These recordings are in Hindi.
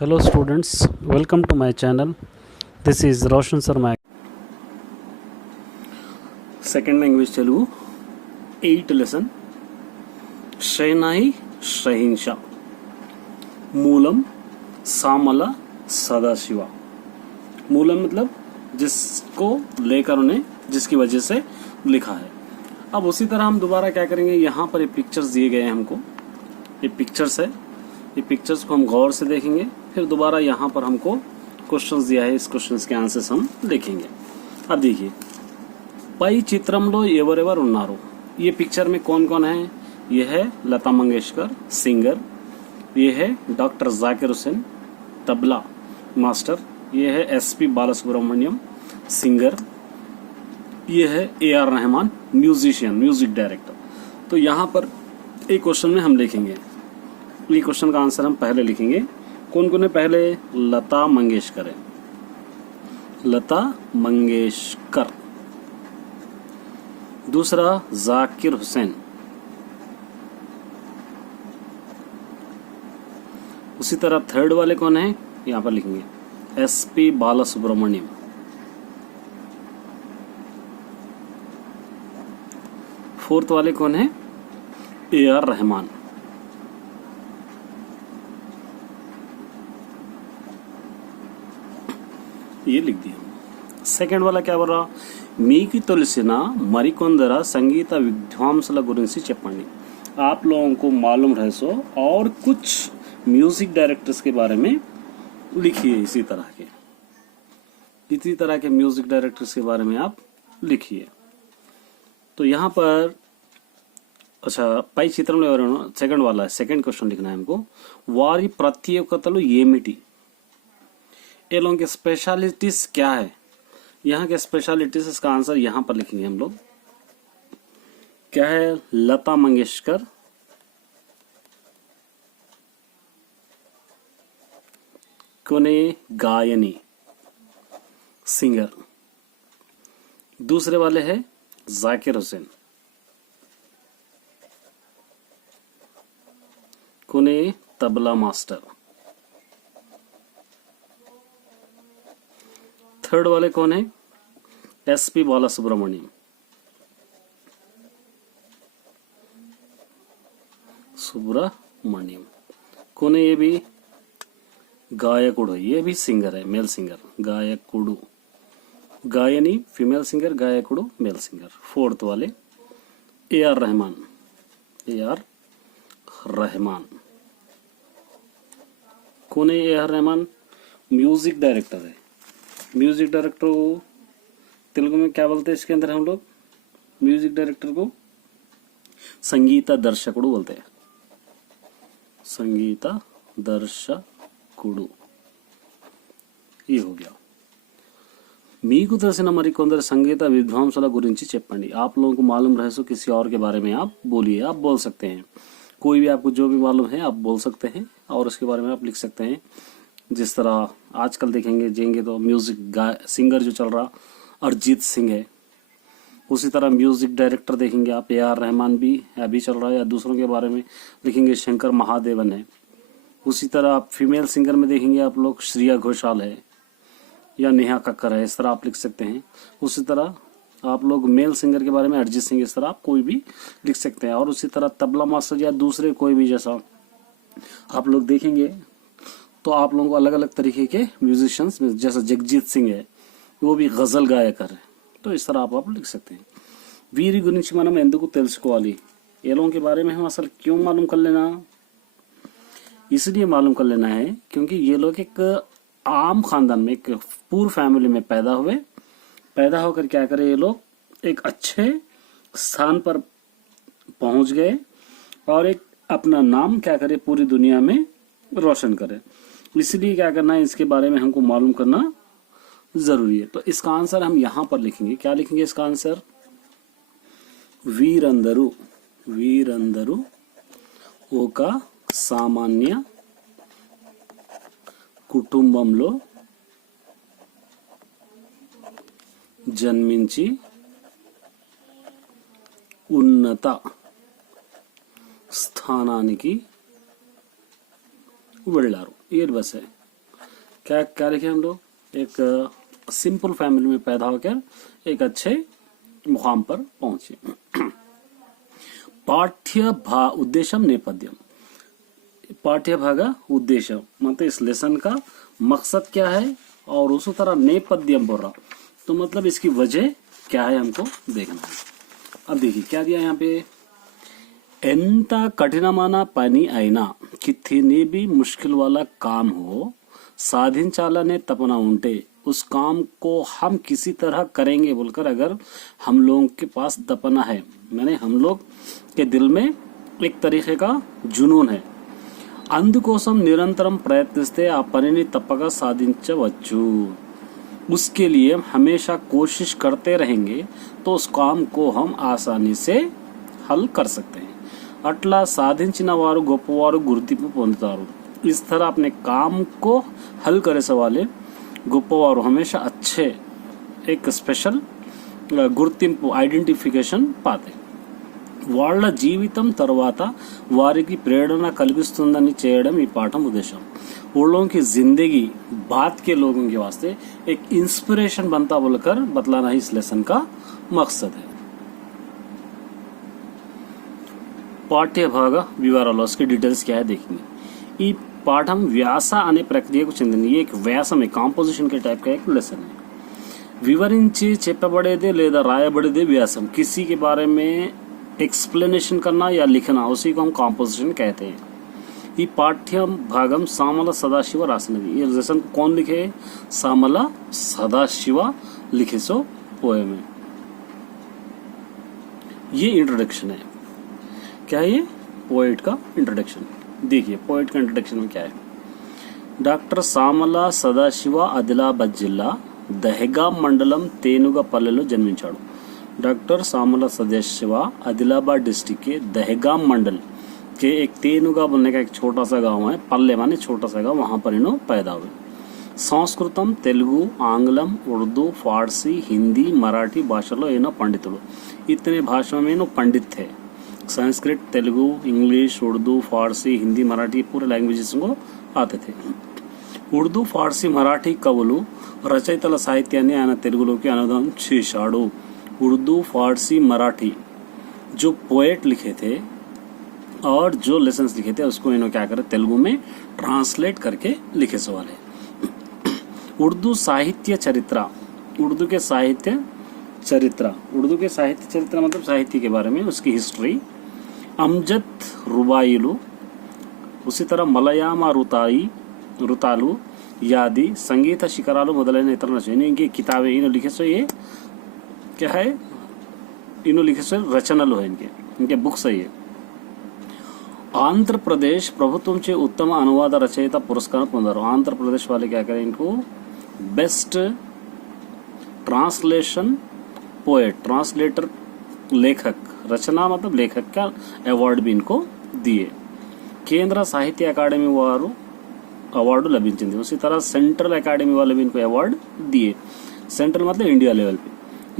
Hello students, welcome to my channel. This is Roshan Sharma. Second language Telugu 8 lesson शहनाई शहिंशा मूलम सामला सदाशिवा। मूलम मतलब जिसको लेकर उन्हें जिसकी वजह से लिखा है। अब उसी तरह हम दोबारा क्या करेंगे, यहाँ पर ये पिक्चर्स दिए गए हैं हमको, ये पिक्चर्स है, ये पिक्चर्स को हम गौर से देखेंगे, फिर दोबारा यहाँ पर हमको क्वेश्चंस दिया है, इस क्वेश्चंस के आंसर्स हम लिखेंगे। अब देखिए, పై చిత్రంలో ఎవరెవరు ఉన్నారు, ये पिक्चर में कौन कौन है। ये है लता मंगेशकर सिंगर, ये है डॉक्टर जाकिर हुसैन तबला मास्टर, ये है एसपी बालासुब्रमण्यम सिंगर, ये है AR Rahman musician music director. तो यहाँ पर एक क्वेश्चन में हम लिखेंगे, ये क्वेश्चन का आंसर हम पहले लिखेंगे। कौन कौन है, पहले लता मंगेशकर है, लता मंगेशकर। दूसरा जाकिर हुसैन, उसी तरह थर्ड वाले कौन है, यहां पर लिखेंगे SP बालासुब्रमण्यम। फोर्थ वाले कौन है, AR रहमान। ये लिख दिया। सेकंड वाला क्या बोल रहा, మీకు తెలిసిన మరికొందరు సంగీత విద్వాంసుల గురించి చెప్పండి। आप लोगों को मालूम रहे सो और कुछ म्यूजिक डायरेक्टर्स के बारे में लिखिए। इसी तरह के म्यूजिक डायरेक्टर्स के बारे में आप लिखिए। तो यहाँ पर अच्छा పై చిత్రంలో ఎవరైనా सेकंड वाला है, सेकंड क्वेश्चन लिखना है हमको। వారి ప్రత్యేకతలు ఏమిటి, ये लोगों के स्पेशलिटीज क्या है। यहाँ के स्पेशलिटीज, इसका आंसर यहाँ पर लिखेंगे हम लोग। क्या है, लता मंगेशकर, कोने गायनी सिंगर। दूसरे वाले है जाकिर हुसैन, कोने तबला मास्टर। थर्ड वाले कौन है, SP बालासुब्रमण्यम। सुब्रमण्यम कौन है, ये भी गायकुडु, ये भी सिंगर है, मेल सिंगर। गायकुडु, गायनी फीमेल सिंगर, गायकुडु मेल सिंगर। फोर्थ वाले AR रहमान, AR रहमान कौन है, AR रहमान म्यूजिक डायरेक्टर है। म्यूजिक डायरेक्टर को तेलुगु में क्या बोलते हैं, इसके अंदर हम लोग म्यूजिक डायरेक्टर को संगीता दर्शकुडु बोलते हैं, संगीता दर्शकुडु। ये हो गया। మీకు తెలిసిన మరికొందరు సంగీత విద్వాంసుల గురించి చెప్పండి। आप लोगों को मालूम रहे सो किसी और के बारे में आप बोलिए। आप बोल सकते हैं, कोई भी आपको जो भी मालूम है आप बोल सकते हैं और उसके बारे में आप लिख सकते हैं। जिस तरह आजकल जाएंगे तो म्यूजिक सिंगर जो चल रहा अरिजीत सिंह है, उसी तरह म्यूजिक डायरेक्टर देखेंगे आप AR रहमान भी अभी चल रहा है, या दूसरों के बारे में लिखेंगे शंकर महादेवन है। उसी तरह आप फीमेल सिंगर में देखेंगे आप लोग श्रेया घोषाल है या नेहा कक्कर है, इस तरह आप लिख सकते हैं। उसी तरह आप लोग मेल सिंगर के बारे में अरिजीत सिंह, इस तरह आप कोई भी लिख सकते हैं। और उसी तरह तबला मास्टर या दूसरे कोई भी जैसा आप लोग देखेंगे तो आप लोगों को अलग अलग तरीके के म्यूजिशियंस, जैसा जगजीत सिंह है, वो भी गजल गायकर है, तो इस तरह आप लिख सकते हैं। వీరి గురించి మనం ఎందుకు తెలుసుకోవాలి, ये लोगों के बारे में हम असल क्यों मालूम कर लेना, इसलिए मालूम कर लेना है क्योंकि ये लोग एक आम खानदान में, एक पूर फैमिली में पैदा होकर क्या करे, ये लोग एक अच्छे स्थान पर पहुंच गए और एक अपना नाम क्या करे पूरी दुनिया में रोशन करे। इसलिए क्या करना है, इसके बारे में हमको मालूम करना जरूरी है। तो इसका आंसर हम यहां पर लिखेंगे। क्या लिखेंगे इसका आंसर, వీరందరూ వీరందరూ ఒక సామాన్య కుటుంబంలో జన్మించి ఉన్నత స్థానానికి వెళ్ళారు। ये बस है। क्या क्या लिखे हम लोग, एक सिंपल फैमिली में पैदा होकर एक अच्छे मुकाम पर पहुंचे। उद्देश्यम नेपथ्यम, पाठ्य भाग उद्देश्य मतलब इस लेसन का मकसद क्या है, और उसी तरह नेपथ्यम बोल रहा तो मतलब इसकी वजह क्या है हमको देखना है। अब देखिए क्या दिया यहाँ पे, ఎంత కఠినమైన పని అయినా कितनी भी मुश्किल वाला काम हो, साधिंचालने तपना उनटे उस काम को हम किसी तरह करेंगे बोलकर अगर हम लोगों के पास तपना है, मैंने हम लोग के दिल में एक तरीके का जुनून है, అందుకోసం నిరంతరం ప్రయత్నిస్తే ఆ పనిని తప్పక సాధించవచ్చు, उसके लिए हमेशा कोशिश करते रहेंगे तो उस काम को हम आसानी से हल कर सकते हैं। అట్లా సాధించిన వారు గొప్పవారు గుర్తింపు పొందుతారు। इस तरह अपने काम को हल करे वाले గొప్పవారు हमेशा अच्छे एक स्पेशल గుర్తింపు ఐడెంటిఫికేషన్ పాతే। వాళ్ళ జీవితం తర్వాత వారికి ప్రేరణ కలిగిస్తుందని చేయడం ఈ పాఠం ఉద్దేశం। वो लोगों की जिंदगी बाद के लोगों के वास्ते एक इंस्पिरेशन बनता बोलकर बतलाना ही इस लेसन का मकसद है। పాఠ్య భాగ వివరాలు उसके डिटेल्स क्या है देखेंगे। ఈ పాఠం వ్యాస అనే ప్రక్రియకు చెందింది। ये एक వ్యాసం है, కాంపోజిషన్ के टाइप का एक लेसन है। వివరించి చెప్పబడేదే లేదా రాయబడేదే వ్యాసం, किसी के बारे में एक्सप्लेनेशन करना या लिखना उसी को हम कॉम्पोजिशन कहते हैं। ఈ పాఠ్యం భాగం సామల సదాశివ రాసినది। ये लेसन कौन लिखे, सामल सदाशिव लिखे सो पोएम है। ये इंट्रोडक्शन है, क्या है ये पोएट का इंट्रोडक्शन। देखिए पोएट का इंट्रोडक्शन में क्या है, డాక్టర్ సామల సదాశివ ఆదిలాబాద్ జిల్లా దహేగాం మండలం తేనుగపల్లెలో జన్మించాడు। डॉक्टर सामला सदाशिव आदिलाबाद डिस्ट्रिक्ट के दहगाम मंडल के एक तेनुगा बनने का एक छोटा सा गांव है, पल्ले माने छोटा सा गांव, वहां पर इन्हों पैदा हुए। సంస్కృతం, తెలుగు, ఆంగ్లం, उर्दू, फारसी, हिंदी, मराठी భాషలో ఈయన పండితుడు। इतने भाषाओं में इन्हों पंडित थे। संस्कृत, तेलुगु, इंग्लिश, उर्दू, फारसी, हिंदी, मराठी पूरे लैंग्वेजेस को आते थे। ఉర్దూ, ఫార్సీ, మరాఠీ కవులు రచయితల సాహిత్యాన్ని ఆయన తెలుగులోకి అనువాదం చేశాడు। उर्दू, फारसी, मराठी जो पोएट लिखे थे और जो लेसन्स लिखे थे उसको इन्होंने क्या करे तेलुगु में ट्रांसलेट करके लिखे सवाल है। उर्दू साहित्य चरित्र, उर्दू के साहित्य चरित्र, उर्दू के साहित्य चरित्र मतलब साहित्य के बारे में उसकी हिस्ट्री। अमजद रुबाइलू, उसी तरह मलयाम रुतालू यादी, संगीत शिखरालू మొదలైన ఇతర इनकी किताबें इन्होंने लिखे सो ये क्या है, इन्होंने लिखे सो रचनలు है, इनके बुक्स है ये। आंध्र प्रदेश ప్రభుత్వంచే ఉత్తమ అనువాద రచయిత పురస్కారం పొందారు। आंध्र प्रदेश वाले क्या करें, इनको बेस्ट ट्रांसलेशन पोएट, ट्रांसलेटर लेखक, रचना मतलब लेखक का अवार्ड भी इनको दिए। केंद्र साहित्य अकादमी वारू अवार्ड लभिंచింది। उसी तरह सेंट्रल अकादमी वाले भी इनको अवार्ड दिए। सेंट्रल मतलब इंडिया लेवल पे।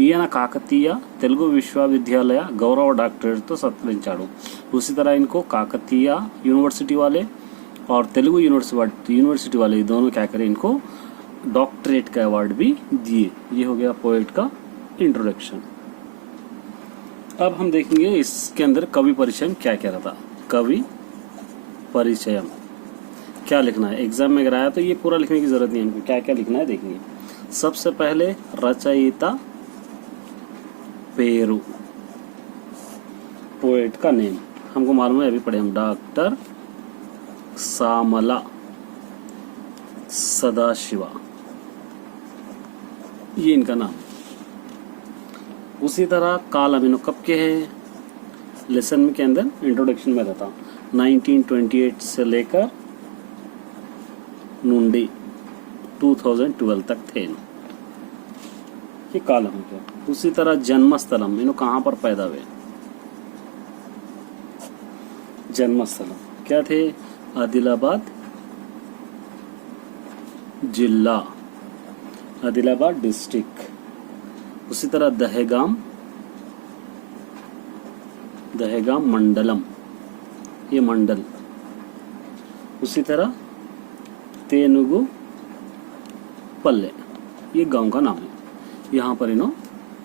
ఈయన కాకతీయ తెలుగు విశ్వవిద్యాలయ गौरव डॉक्टरेट तो सत्कరించాడు। उसी तरह इनको काकतीय यूनिवर्सिटी वाले और तेलुगु यूनिवर्सिटी वाले दोनों क्या करें, इनको डॉक्टरेट का अवार्ड भी दिए। ये हो गया पोएट का इंट्रोडक्शन। अब हम देखेंगे इसके अंदर कवि परिचय क्या क्या रहता। कवि परिचय क्या लिखना है, एग्जाम में अगर आया तो ये पूरा लिखने की जरूरत नहीं है, हमको क्या क्या लिखना है देखेंगे। सबसे पहले रचयिता पेरू, पोएट का नेम हमको मालूम है, अभी पढ़े हम, डॉक्टर सामला सदाशिवा, ये इनका नाम। उसी तरह कालम इन्हों कब के हैं, लेसन के अंदर इंट्रोडक्शन में रहता 1928 से लेकर నుండి 2012 तक थे ये कालम के। उसी तरह जन्मस्थलम, इन्हों कहाँ पर पैदा हुए, जन्मस्थलम क्या थे, आदिलाबाद जिला, आदिलाबाद डिस्ट्रिक्ट। उसी तरह दहेगाम मंडलम, ये मंडल। उसी तरह तेनुगु पल्ले, ये गांव का नाम है, यहाँ पर इन्हों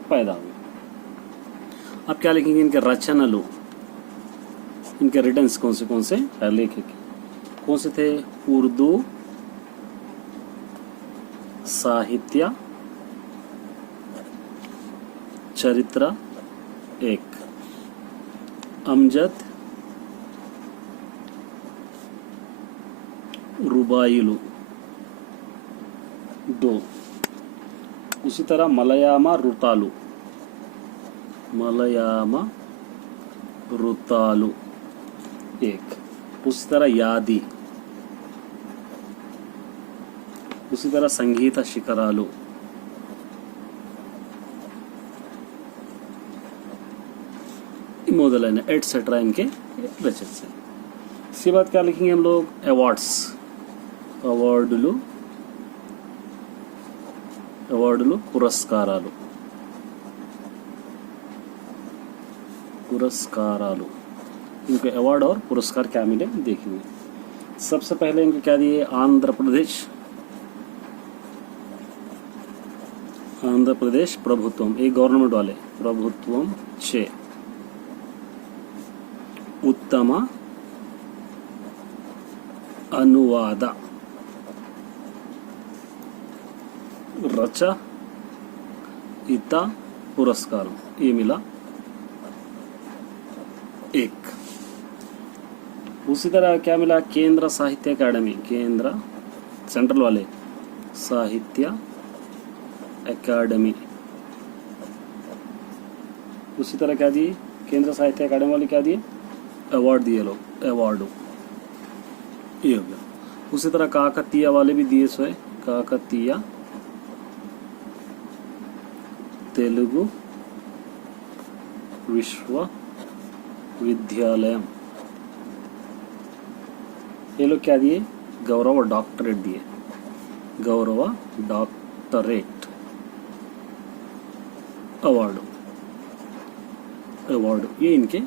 पैदा हुए। अब क्या लिखेंगे, इनके रचनलु, इनके रिटन्स कौन से लेखक कौन से थे, उर्दू साहित्य चरित्र 1, अमजद रुबाइलु 2, उसी तरह मलयामा रुतालु 1, उसी तरह यादी, उसी तरह संगीत शिखरालु, मोदलैन एटसेट्रा इनके रचन से। इसके बाद क्या लिखेंगे हम लोग, अवार्डुलु पुरस्कारालु, इनको अवार्ड और पुरस्कार क्या मिले देखेंगे। सबसे पहले इनको क्या दिए, आंध्र प्रदेश प्रभुत्वम, एक गवर्नमेंट वाले, प्रभुत्वम 6, उत्तम अनुवाद रचयिता पुरस्कार, ये मिला 1। उसी तरह क्या मिला, केंद्र साहित्य अकादमी, केंद्र सेंट्रल वाले साहित्य अकादमी, उसी तरह क्या दिए, केंद्र साहित्य अकादमी वाले क्या दिए, अवार्ड दिए लोग, अवार्ड, ये हो गया। उसी तरह काकतीय वाले भी दिए सो है, काकतीय तेलुगु विश्वविद्यालय, ये लोग क्या दिए, गौरव डॉक्टरेट दिए, गौरव डॉक्टरेट अवार्ड, ये इनके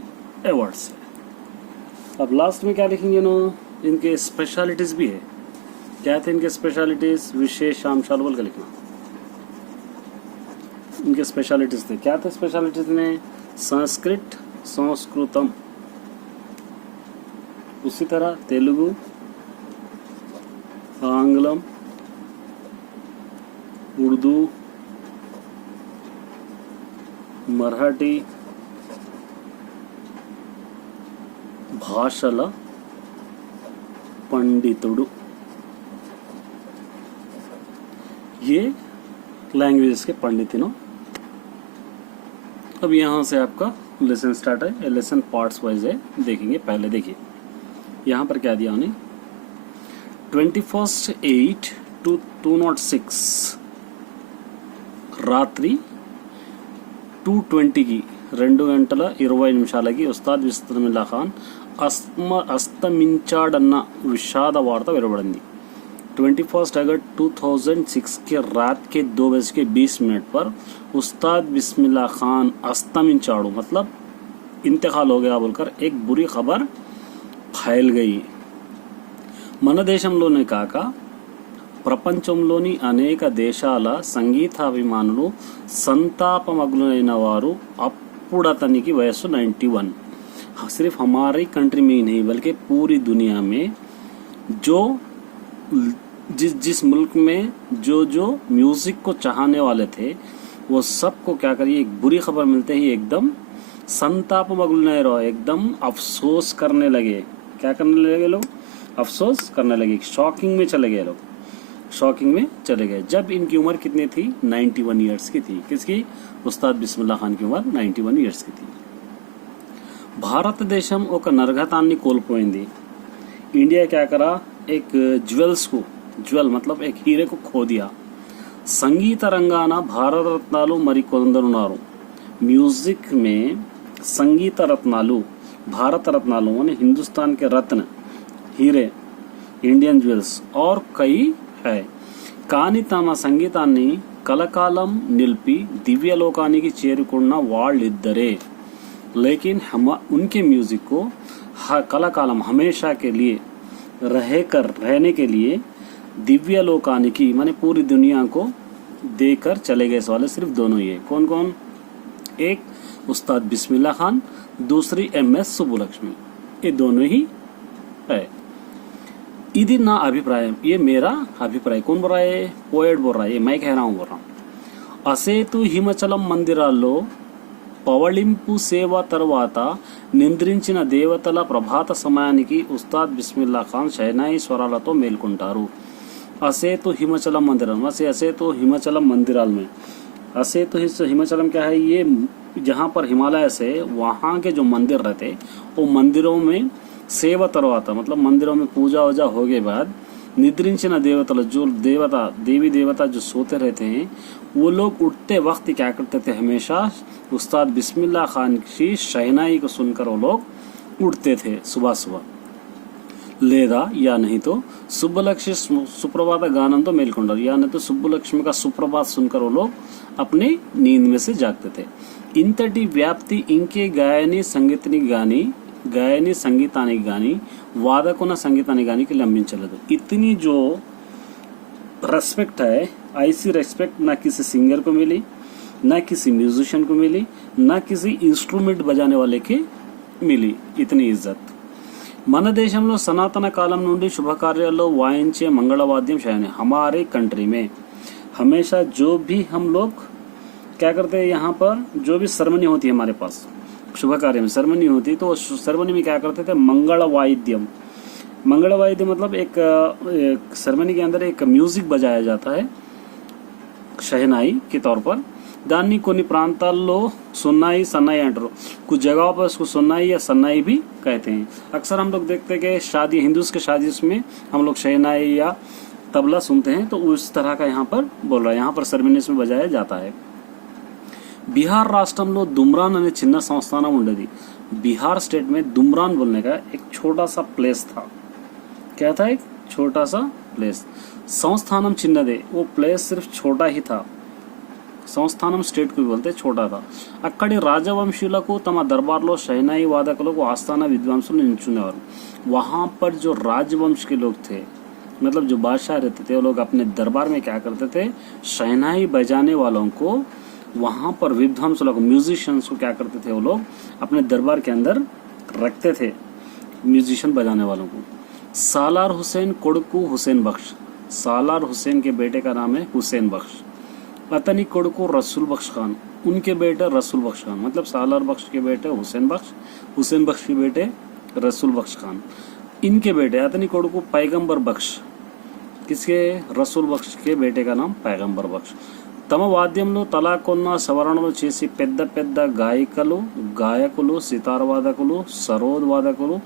अवार्ड्स है। अब लास्ट में क्या लिखेंगे ना, इनके स्पेशलिटीज भी है। क्या थे इनके स्पेशलिटीज, विशेषांशाल बोल के लिखना, इनके स्पेशलिटीज थे, क्या थे स्पेशलिटीज में, संस्कृतम, उसी तरह तेलुगु, आंग्लम, उर्दू, मराठी, భాషల पंडितुडु, ये लैंग्वेजेस के पंडितिनों। अब यहाँ से आपका लेसन स्टार्ट है, ये लेसन पार्ट्स वाइज है, देखेंगे। पहले देखिए यहाँ पर क्या दिया उन्हें, 21/8/2006 రాత్రి 2:20కి 2:20 ఉస్తాద్ బిస్మిల్లా ఖాన్ అస్తమించాడన్న విషాద వార్త వెలువడింది। 21 अगस्त 2006 के रात के 2:20 पर उस्ताद बिस्मिल्ला खान अस्तमिंचाड़ू मतलब इंतकाल हो गया बोलकर एक बुरी खबर फैल गई। మన దేశంలోనే కాక ప్రపంచంలోని అనేక దేశాల సంగీతాభిమానులు సంతాపమగ్నులైన వారు అప్పుడు అతనికి వయస్సు 91। सिर्फ हमारी कंट्री में ही नहीं बल्कि पूरी दुनिया में जो जिस मुल्क में जो म्यूजिक को चाहने वाले थे वो सबको क्या करिए, एक बुरी खबर मिलते ही एकदम संतापमग्न नहीं रहो, एकदम अफसोस करने लगे। क्या करने लगे लोग? अफसोस करने लगे, शॉकिंग में चले गए लोग, शॉकिंग में चले गए। जब इनकी उम्र कितनी थी? 91 ईयर्स की थी। किसकी? उस्ताद बिस्मिल्ला खान की उम्र 91 ईयर्स की थी। భారతదేశం ఒక నరఘతాన్ని కోల్పోయింది। इंडिया क्या करा, एक ज्वेल्स को, ज्वेल मतलब एक हीरे को खो दिया। संगीत రంగాన భారత రత్నాలు మరికొందరున్నారు। म्यूजिक में संगीत रत्नालु, भारत रत्नालु यानी हिंदुस्तान के रत्न हीरे, इंडियन ज्वेल्स और कई है। కానీ తమ సంగీతాన్ని కలకాలం నిలిపి దివ్యలోకానికి చేరుకున్న వాళ్ళిద్దరే। लेकिन हम उनके म्यूजिक को कलाकालम हमेशा के लिए रहने के लिए दिव्य लोकानिकी माने पूरी दुनिया को देकर चले गए वाले सिर्फ दोनों ही है। कौन कौन? एक उस्ताद बिस्मिल्लाह खान, दूसरी MS सुब्बुलक्ष्मी। ये दोनों ही है। इधर ना अभिप्राय, ये मेरा अभिप्राय। कौन बोल रहा है? पोएट बोल रहा है। ये मैं कह रहा हूँ, बोल रहा हूँ। असेतु हिमाचलम మందిరాల్లో పవళింపు సేవ తర్వాత నిద్రించిన దేవతల ప్రభాత సమయానికి ఉస్తాద్ బిస్మిల్లా ఖాన్ షహనాయి స్వరాలతో మేల్కొంటారు। असेतु हिमाचलम मंदिरम, असेतु हिमाचलम मंदिराल में, असेतु हिमाचलम क्या है? ये जहाँ पर हिमालय से वहाँ के जो मंदिर रहते वो मंदिरों में सेवा तरवाता, मतलब मंदिरों में पूजा वूजा हो के बाद निद्रिंచిన देवता, जो देवता देवी देवता जो सोते रहते हैं वो लोग उठते वक्त क्या करते थे? हमेशा उस्ताद बिस्मिल्लाह खान की शहनाई को सुनकर वो लोग उठते थे सुबह सुबह। లేదా या नहीं तो सुब्बलक्ष्मी सुप्रभात गानम तो मेलकोंडर, या नहीं तो सुब्बलक्ष्मी का सुप्रभात सुनकर वो लोग अपनी नींद में से जागते थे। इंतटी व्याप्ति इंके गायनी संगीतानी गानी वादकों संगीतानी गानी की लंबिंचलదు। इतनी जो रेस्पेक्ट है, ऐसी रेस्पेक्ट ना किसी सिंगर को मिली, ना किसी म्यूजिशियन को मिली, ना किसी इंस्ट्रूमेंट बजाने वाले की मिली इतनी इज्जत। మన దేశంలో సనాతన కాలం నుండి శుభకార్యాల్లో వాయించే మంగళవాద్యం शहनाई। हमारे कंट्री में हमेशा जो भी हम लोग क्या करते हैं, यहाँ पर जो भी सेरेमनी होती है हमारे पास, शुभ कार्य में सेरेमनी होती है, तो सेरेमनी में क्या करते थे? मंगल वाद्यम। मंगल वाद्य मतलब एक सेरेमनी के अंदर एक म्यूजिक बजाया जाता है शहनाई के तौर पर। దాన్ని కొన్ని ప్రాంతాల్లో सुन्नाई सन्नाई अंटाరు, कुछ जगहों पर उसको सुन्नाई या सन्नाई भी कहते हैं। अक्सर हम लोग देखते हैं कि शादी, हिंदूज के शादी में हम लोग शहनाई या तबला सुनते हैं, तो उस तरह का यहाँ पर बोल रहा है, यहाँ पर सेरेमनीస్ में बजाया जाता है। बिहार राष्ट्रंలో दुमरान अने చిన్న సంస్థానం ఉండేది। बिहार स्टेट में दुमरान बोलने का एक छोटा सा प्लेस था। क्या था? एक छोटा सा प्लेस। संस्थानम చిన్నదే, वो प्लेस सिर्फ छोटा ही था। సంస్థానం స్టేట్ కు बोलते छोटा था। అక్కడి రాజవంశీయులకు తమ దర్బార్లో షహనాయి వాదకులకు ఆస్థాన విద్వాంసులు నిల్చునేవారు। वहाँ पर जो राजवंश के लोग थे, मतलब जो बादशाह रहते थे, वो लोग अपने दरबार में क्या करते थे? शहनाई बजाने वालों को, वहाँ पर विद्वांसों को, म्यूजिशियंस को क्या करते थे? वो लोग अपने दरबार के अंदर रखते थे, म्यूजिशियन बजाने वालों को। सालार हुसैन कोड़कू हुसैन बख्श, सालार हुसैन के बेटे का नाम है हुसैन बख्श। अतनी कोड़को रसूल बख्श खान, उनके बेटे रसूल बख्श खान, मतलब सालार बख्श के बेटे हुसैन बख्श, हुसैन बख्श के बेटे रसूल बख्श खान, इनके बेटे अतनी कोड़को पैगंबर बख्श। किसके? रसूल बख्श के बेटे का नाम पैगंबर बख्श। తమ వాద్యంలో తలాకొన్న సవరణలు చేసి పెద్ద పెద్ద గాయకులు సితార్వాదకులు సరోద్వాదకులు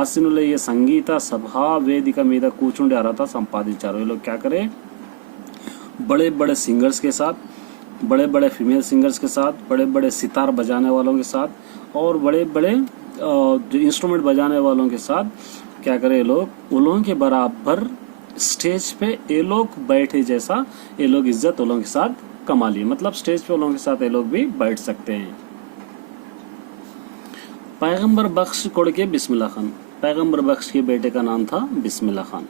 ఆసీనులయ్యే సంగీత సభా వేదిక మీద కూర్చుండే అర్హత సంపాదించారు। ये लोग क्या करे? बड़े बड़े सिंगर्स के साथ, बड़े बड़े फीमेल सिंगर्स के साथ, बड़े बड़े सितार बजाने वालों के साथ और बड़े बड़े जो इंस्ट्रूमेंट बजाने वालों के साथ क्या करे? ये लोग उन लोगों के बराबर स्टेज पे ये लोग बैठे जैसा ये लोग इज्जत उन लोगों के साथ कमा लिए, मतलब स्टेज पे उन लोगों के साथ ये लोग भी बैठ सकते हैं। पैगंबर बख्श कोड़के बिस्मिल्लाह खान, पैगंबर बख्श के बेटे का नाम था बिस्मिल्लाह खान।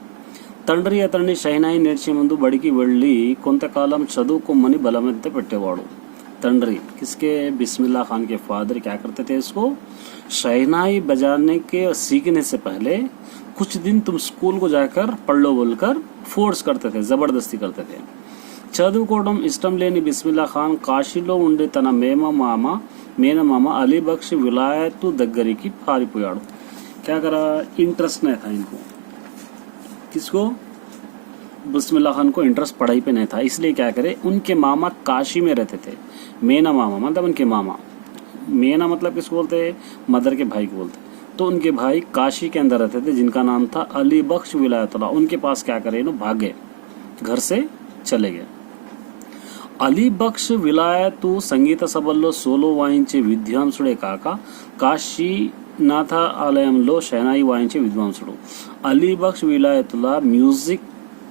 తండ్రి అతన్ని షహనాయి నేర్చే ముందు బడికి వెళ్ళి కొంతకాలం చదువుకోమని బలవంత పెట్టేవాడు। तंड्री किसके? बिस्मिल्लाह खान के फादर क्या करते थे? इसको शहनाई बजाने के सीखने से पहले कुछ दिन तुम स्कूल को जाकर पढ़ लो बोलकर फोर्स करते थे, जबरदस्ती करते थे। చదువుకోవడం ఇష్టం లేని బిస్మిల్లా ఖాన్ కాశీలో ఉండే తన మేనమామ అలీ బక్ష్ విలాయత్ దగ్గరికి పారిపోయాడు। क्या करा? इंटरेस्ट नहीं था इनको, किसको? बिस्मिल्लाह खान को इंटरेस्ट पढ़ाई पे नहीं था, इसलिए क्या करे? उनके मामा काशी में रहते थे। मेना मामा मतलब उनके मामा, मेना मतलब किसको बोलते हैं? मदर के भाई को बोलते। तो उनके भाई काशी के अंदर रहते थे, जिनका नाम था अली बख्श विलायतुल्लाह। उनके पास क्या करे? भाग गए, घर से चले गए। అలీ బక్ష్ విలాయతు సంగీత సభల్లో సోలో వాయించే విద్వాంసుడే కాక కాశీనాథ ఆలయంలో షహనాయి వాయించే విద్వాంసుడు। అలీ బక్ష్ విలాయతుల్లా म्यूजिक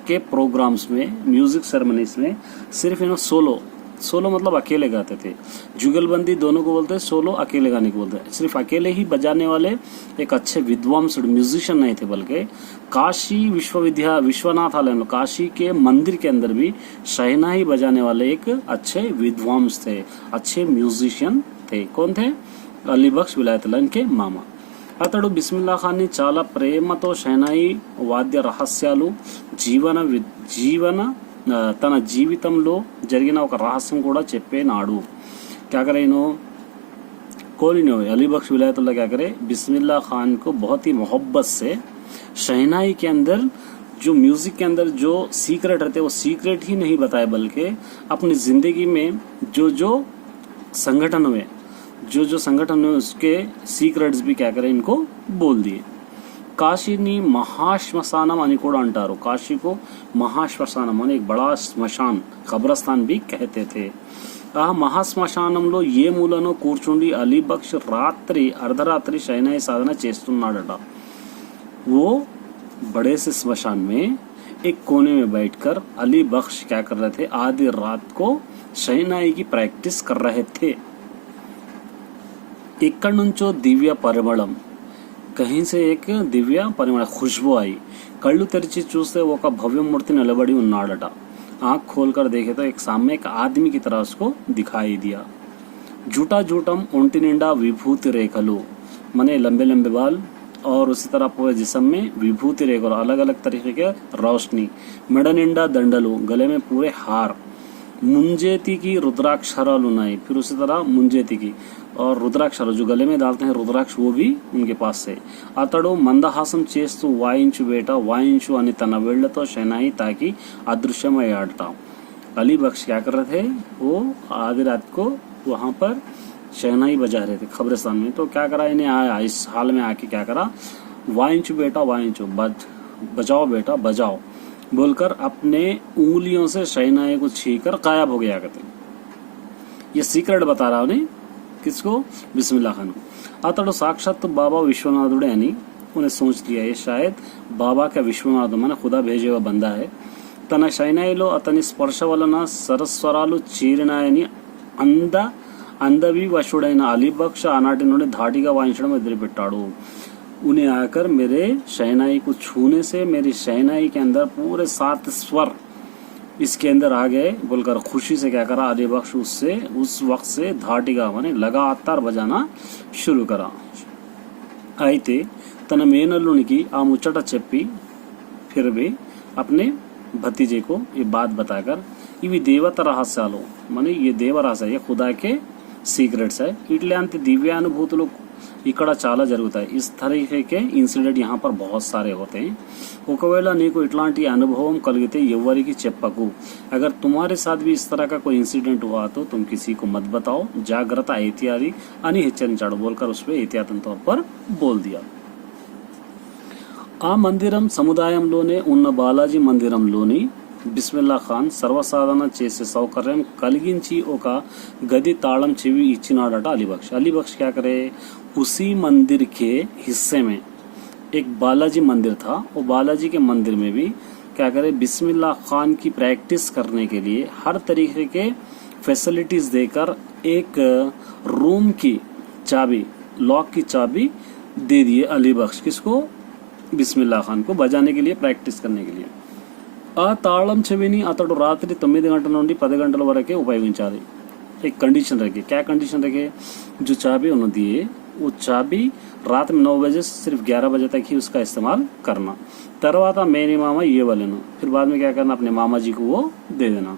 के प्रोग्राम्स में, म्यूजिक सेरेमनीज में सिर्फ सोलो सोलो मतलब अकेले गाते थे। जुगलबंदी दोनों को बोलते हैं, सोलो अकेले गाने को बोलते हैं। सिर्फ अकेले ही बजाने वाले एक अच्छे विद्वांस म्यूजिशियन नहीं थे, बल्कि काशी विश्वनाथालय में काशी के मंदिर के अंदर भी शहनाई बजाने वाले एक अच्छे विद्वांस थे, अच्छे म्यूजिशियन थे। कौन थे? अली बख्श विलायतुल्लाह के मामा। అతడు బిస్మిల్లా ఖాన్ని చాలా ప్రేమతో షహనాయి వాద్య రహస్యాలు తన జీవితంలో జరిగిన ఒక రహస్యం కూడా చెప్పేనాడు। क्या करे इन्हों कौन इन्हों अली बख्श विलायतुल्लाह क्या करे, बिस्मिल्लाह खान को बहुत ही मोहब्बत से शहनाई के अंदर जो म्यूजिक के अंदर जो सीक्रेट रहते वो सीक्रेट ही नहीं बताए, बल्कि अपनी जिंदगी में जो संगठन हुए उसके सीक्रेट्स भी क्या करें इनको बोल दिए। కాశీని మహాశ్మశానం అని కూడా అంటారు। కాశీ को మహాశ్మశానం అని एक बड़ा स्मशान कब्रस्तान भी कहते थे। ఆ మహాశ్మశానంలో ఏ మూలనో కూర్చుండి అలీ బక్ష్ అర్ధరాత్రి షహనాయి సాధన చేస్తున్నాడట। वो बड़े से स्मशान में एक कोने में बैठकर अली बख्श क्या कर रहे थे, आधी रात को शहनाई की प्रैक्टिस कर रहे थे। इक्कड़ नुंचो दिव्य परिमళం, कहीं से एक दिव्य परिमళ खुशबू आई। कళ్ళు తెరిచి చూస్తే ఒక భవ్యమూర్తి నిలబడి ఉన్నాడట। आंख खोलकर देखे तो एक सामने एक आदमी की तरह उसको दिखाई दिया। जूटम ఒంటి నిండా विभूति रेखलू, मने लंबे लंबे बाल और उसी तरह पूरे जिस्म में विभूति रेखलू, अलग अलग तरीके के रोशनी। మెడ నిండా దండలు, गले में पूरे हार। मुंजेती की रुद्राक्षरालू नहीं, फिर उसी तरह मुंजेती की और रुद्राक्षर जो गले में डालते हैं रुद्राक्ष, वो भी उनके पास से। అతడు మందహాసం చేస్తూ వాయించు బేటా వాయించు అని తన వేళ్లతో షహనాయి తాకి అదృశ్యమయ్యాడట। अली बख्श क्या कर रहे थे, वो आधी रात को वहां पर शहनाई बजा रहे थे खबरस्तान में। तो क्या करा इन्हें, आया इस हाल में आके क्या करा, वाయించు बेटा वाయించు, बजाओ बेटा बजाओ बोलकर अपने उंगलियों से शहनाई को छीकर गायब हो गया करते। ये सीक्रेट बता रहा उन्हें, किसको? बिस्मिल्लाह खान को। अतड़ो साक्षात बाबा विश्वनाथुड़े यानी उन्हें सोच लिया ये शायद बाबा का विश्वनाथ माने खुदा भेजे हुआ बंदा है। तन शहनाईलो अतनी स्पर्श वलन सरस्वरालु चीरिनायनी अंदवी वशुडैन अली बख्श आनाटी నుండి ధాటిగా వాయించడం మొదలుపెట్టాడు। उन्हें आकर मेरे शहनाई को छूने से मेरी शहनाई के अंदर पूरे 7 स्वर इसके अंदर आ गए बोलकर खुशी से क्या करा, अली बख्श उस वक्त से धाटिगा माने लगातार बजाना शुरू करा। అయితే తన మేనల్లునికి ఆ ముచ్చట చెప్పి फिर भी अपने भतीजे को ये बात बताकर, ఇవి దేవత రహస్యాలు माने ये देव रहस्य, ये खुदा के सीक्रेट्स है। ఇట్లాంటి దివ్యానుభూతులు ఇక్కడ చాలా జరుగుతాయి। इस तरीके के इंसिडेंट यहाँ पर बहुत सारे होते हैं। ఒకవేళ నీకు ఇట్లాంటి అనుభవం కలిగితే ఎవరికి చెప్పకు। अगर तुम्हारे साथ भी इस तरह का कोई इंसिडेंट हुआ तो तुम किसी को मत बताओ। జాగ్రత్త एहतियाती అని హెచ్చరించాడు, बोलकर उस पर एहतियातन तौर पर बोल दिया। ఆ మందిరం సముదాయంలోనే ఉన్న బాలాజీ మందిరంలోని బిస్మిల్లా ఖాన్ సర్వసాధారణ చేసే సౌకర్యం కలిగించి ఒక గది తాళం చెవి ఇచ్చినాడట अली बख्श। अली बख्श क्या करे, उसी मंदिर के हिस्से में एक बालाजी मंदिर था। वो बालाजी के मंदिर में भी क्या करे, बिस्मिल्ला खान की प्रैक्टिस करने के लिए हर तरीके के फैसिलिटीज देकर एक रूम की चाबी, लॉक की चाबी दे दिए अली बख्श। किसको? बिस्मिल्ला खान को, बजाने के लिए, प्रैक्टिस करने के लिए। ఆ తాళం చెవిని అతడు రాత్రి 9 గంటల నుండి 10 గంటల వరకే ఉపయోగించాలి। एक कंडीशन रखे, क्या कंडीशन रखे, जो चाबी उन्होंने दिए वो चाबी रात में 9 बजे से सिर्फ 11 बजे तक ही उसका इस्तेमाल करना। तरवाता मेरे मामा ये वाले नो, फिर बाद में क्या करना, अपने मामा जी को वो दे देना।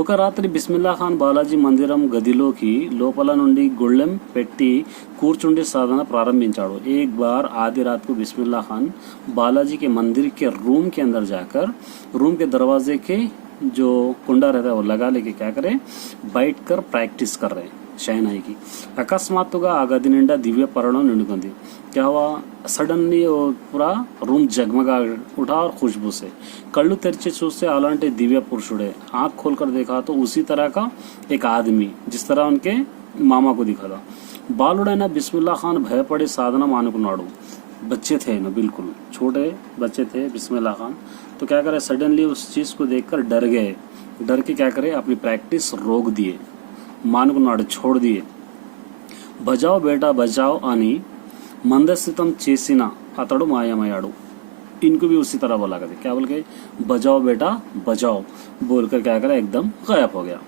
ఒక రాత్రి బిస్మిల్లా ఖాన్ బాలాజీ మందిరం గదిలోకి లోపల నుండి గొళ్ళెం పెట్టి కూర్చుండి సాధన ప్రారంభించాడు। एक बार आधी रात को बिस्मिल्ला खान बालाजी के मंदिर के रूम के अंदर जाकर रूम के दरवाजे के जो कुंडा रहता है वो लगा लेके क्या करे, बैठ कर प्रैक्टिस कर रहे शहनाई की। అకస్మాత్తుగా ఆ గది నిండా దివ్య పరిమళం నిండుకుంది। क्या हुआ, सडनली पूरा रूम जगमगा उठा और खुशबू से। कళ్ళు తెరిచి చూస్తే అలాంటి దివ్య పురుషుడే। आंख खोलकर देखा तो उसी तरह का एक आदमी जिस तरह उनके मामा को दिखा था। బాలుడైన బిస్మిల్లా ఖాన్ భయపడి సాధన మానుకున్నాడు। बच्चे थे ना, बिल्कुल छोटे बच्चे थे बिस्मिल्ला खान। तो क्या करे, सडनली उस चीज़ को देखकर डर गए। डर के क्या करे, अपनी प्रैक्टिस रोक दिए, మానుకున్నాడు, छोड़ दिए. బజావ్ బేటా బజావ్ అని మందస్థితం చేసిన అతడు మాయమయ్యాడు. इनको भी उसी तरह बोला करते, क्या बोल के बजाओ बेटा बजाओ बोलकर क्या करा, एकदम गायब हो गया.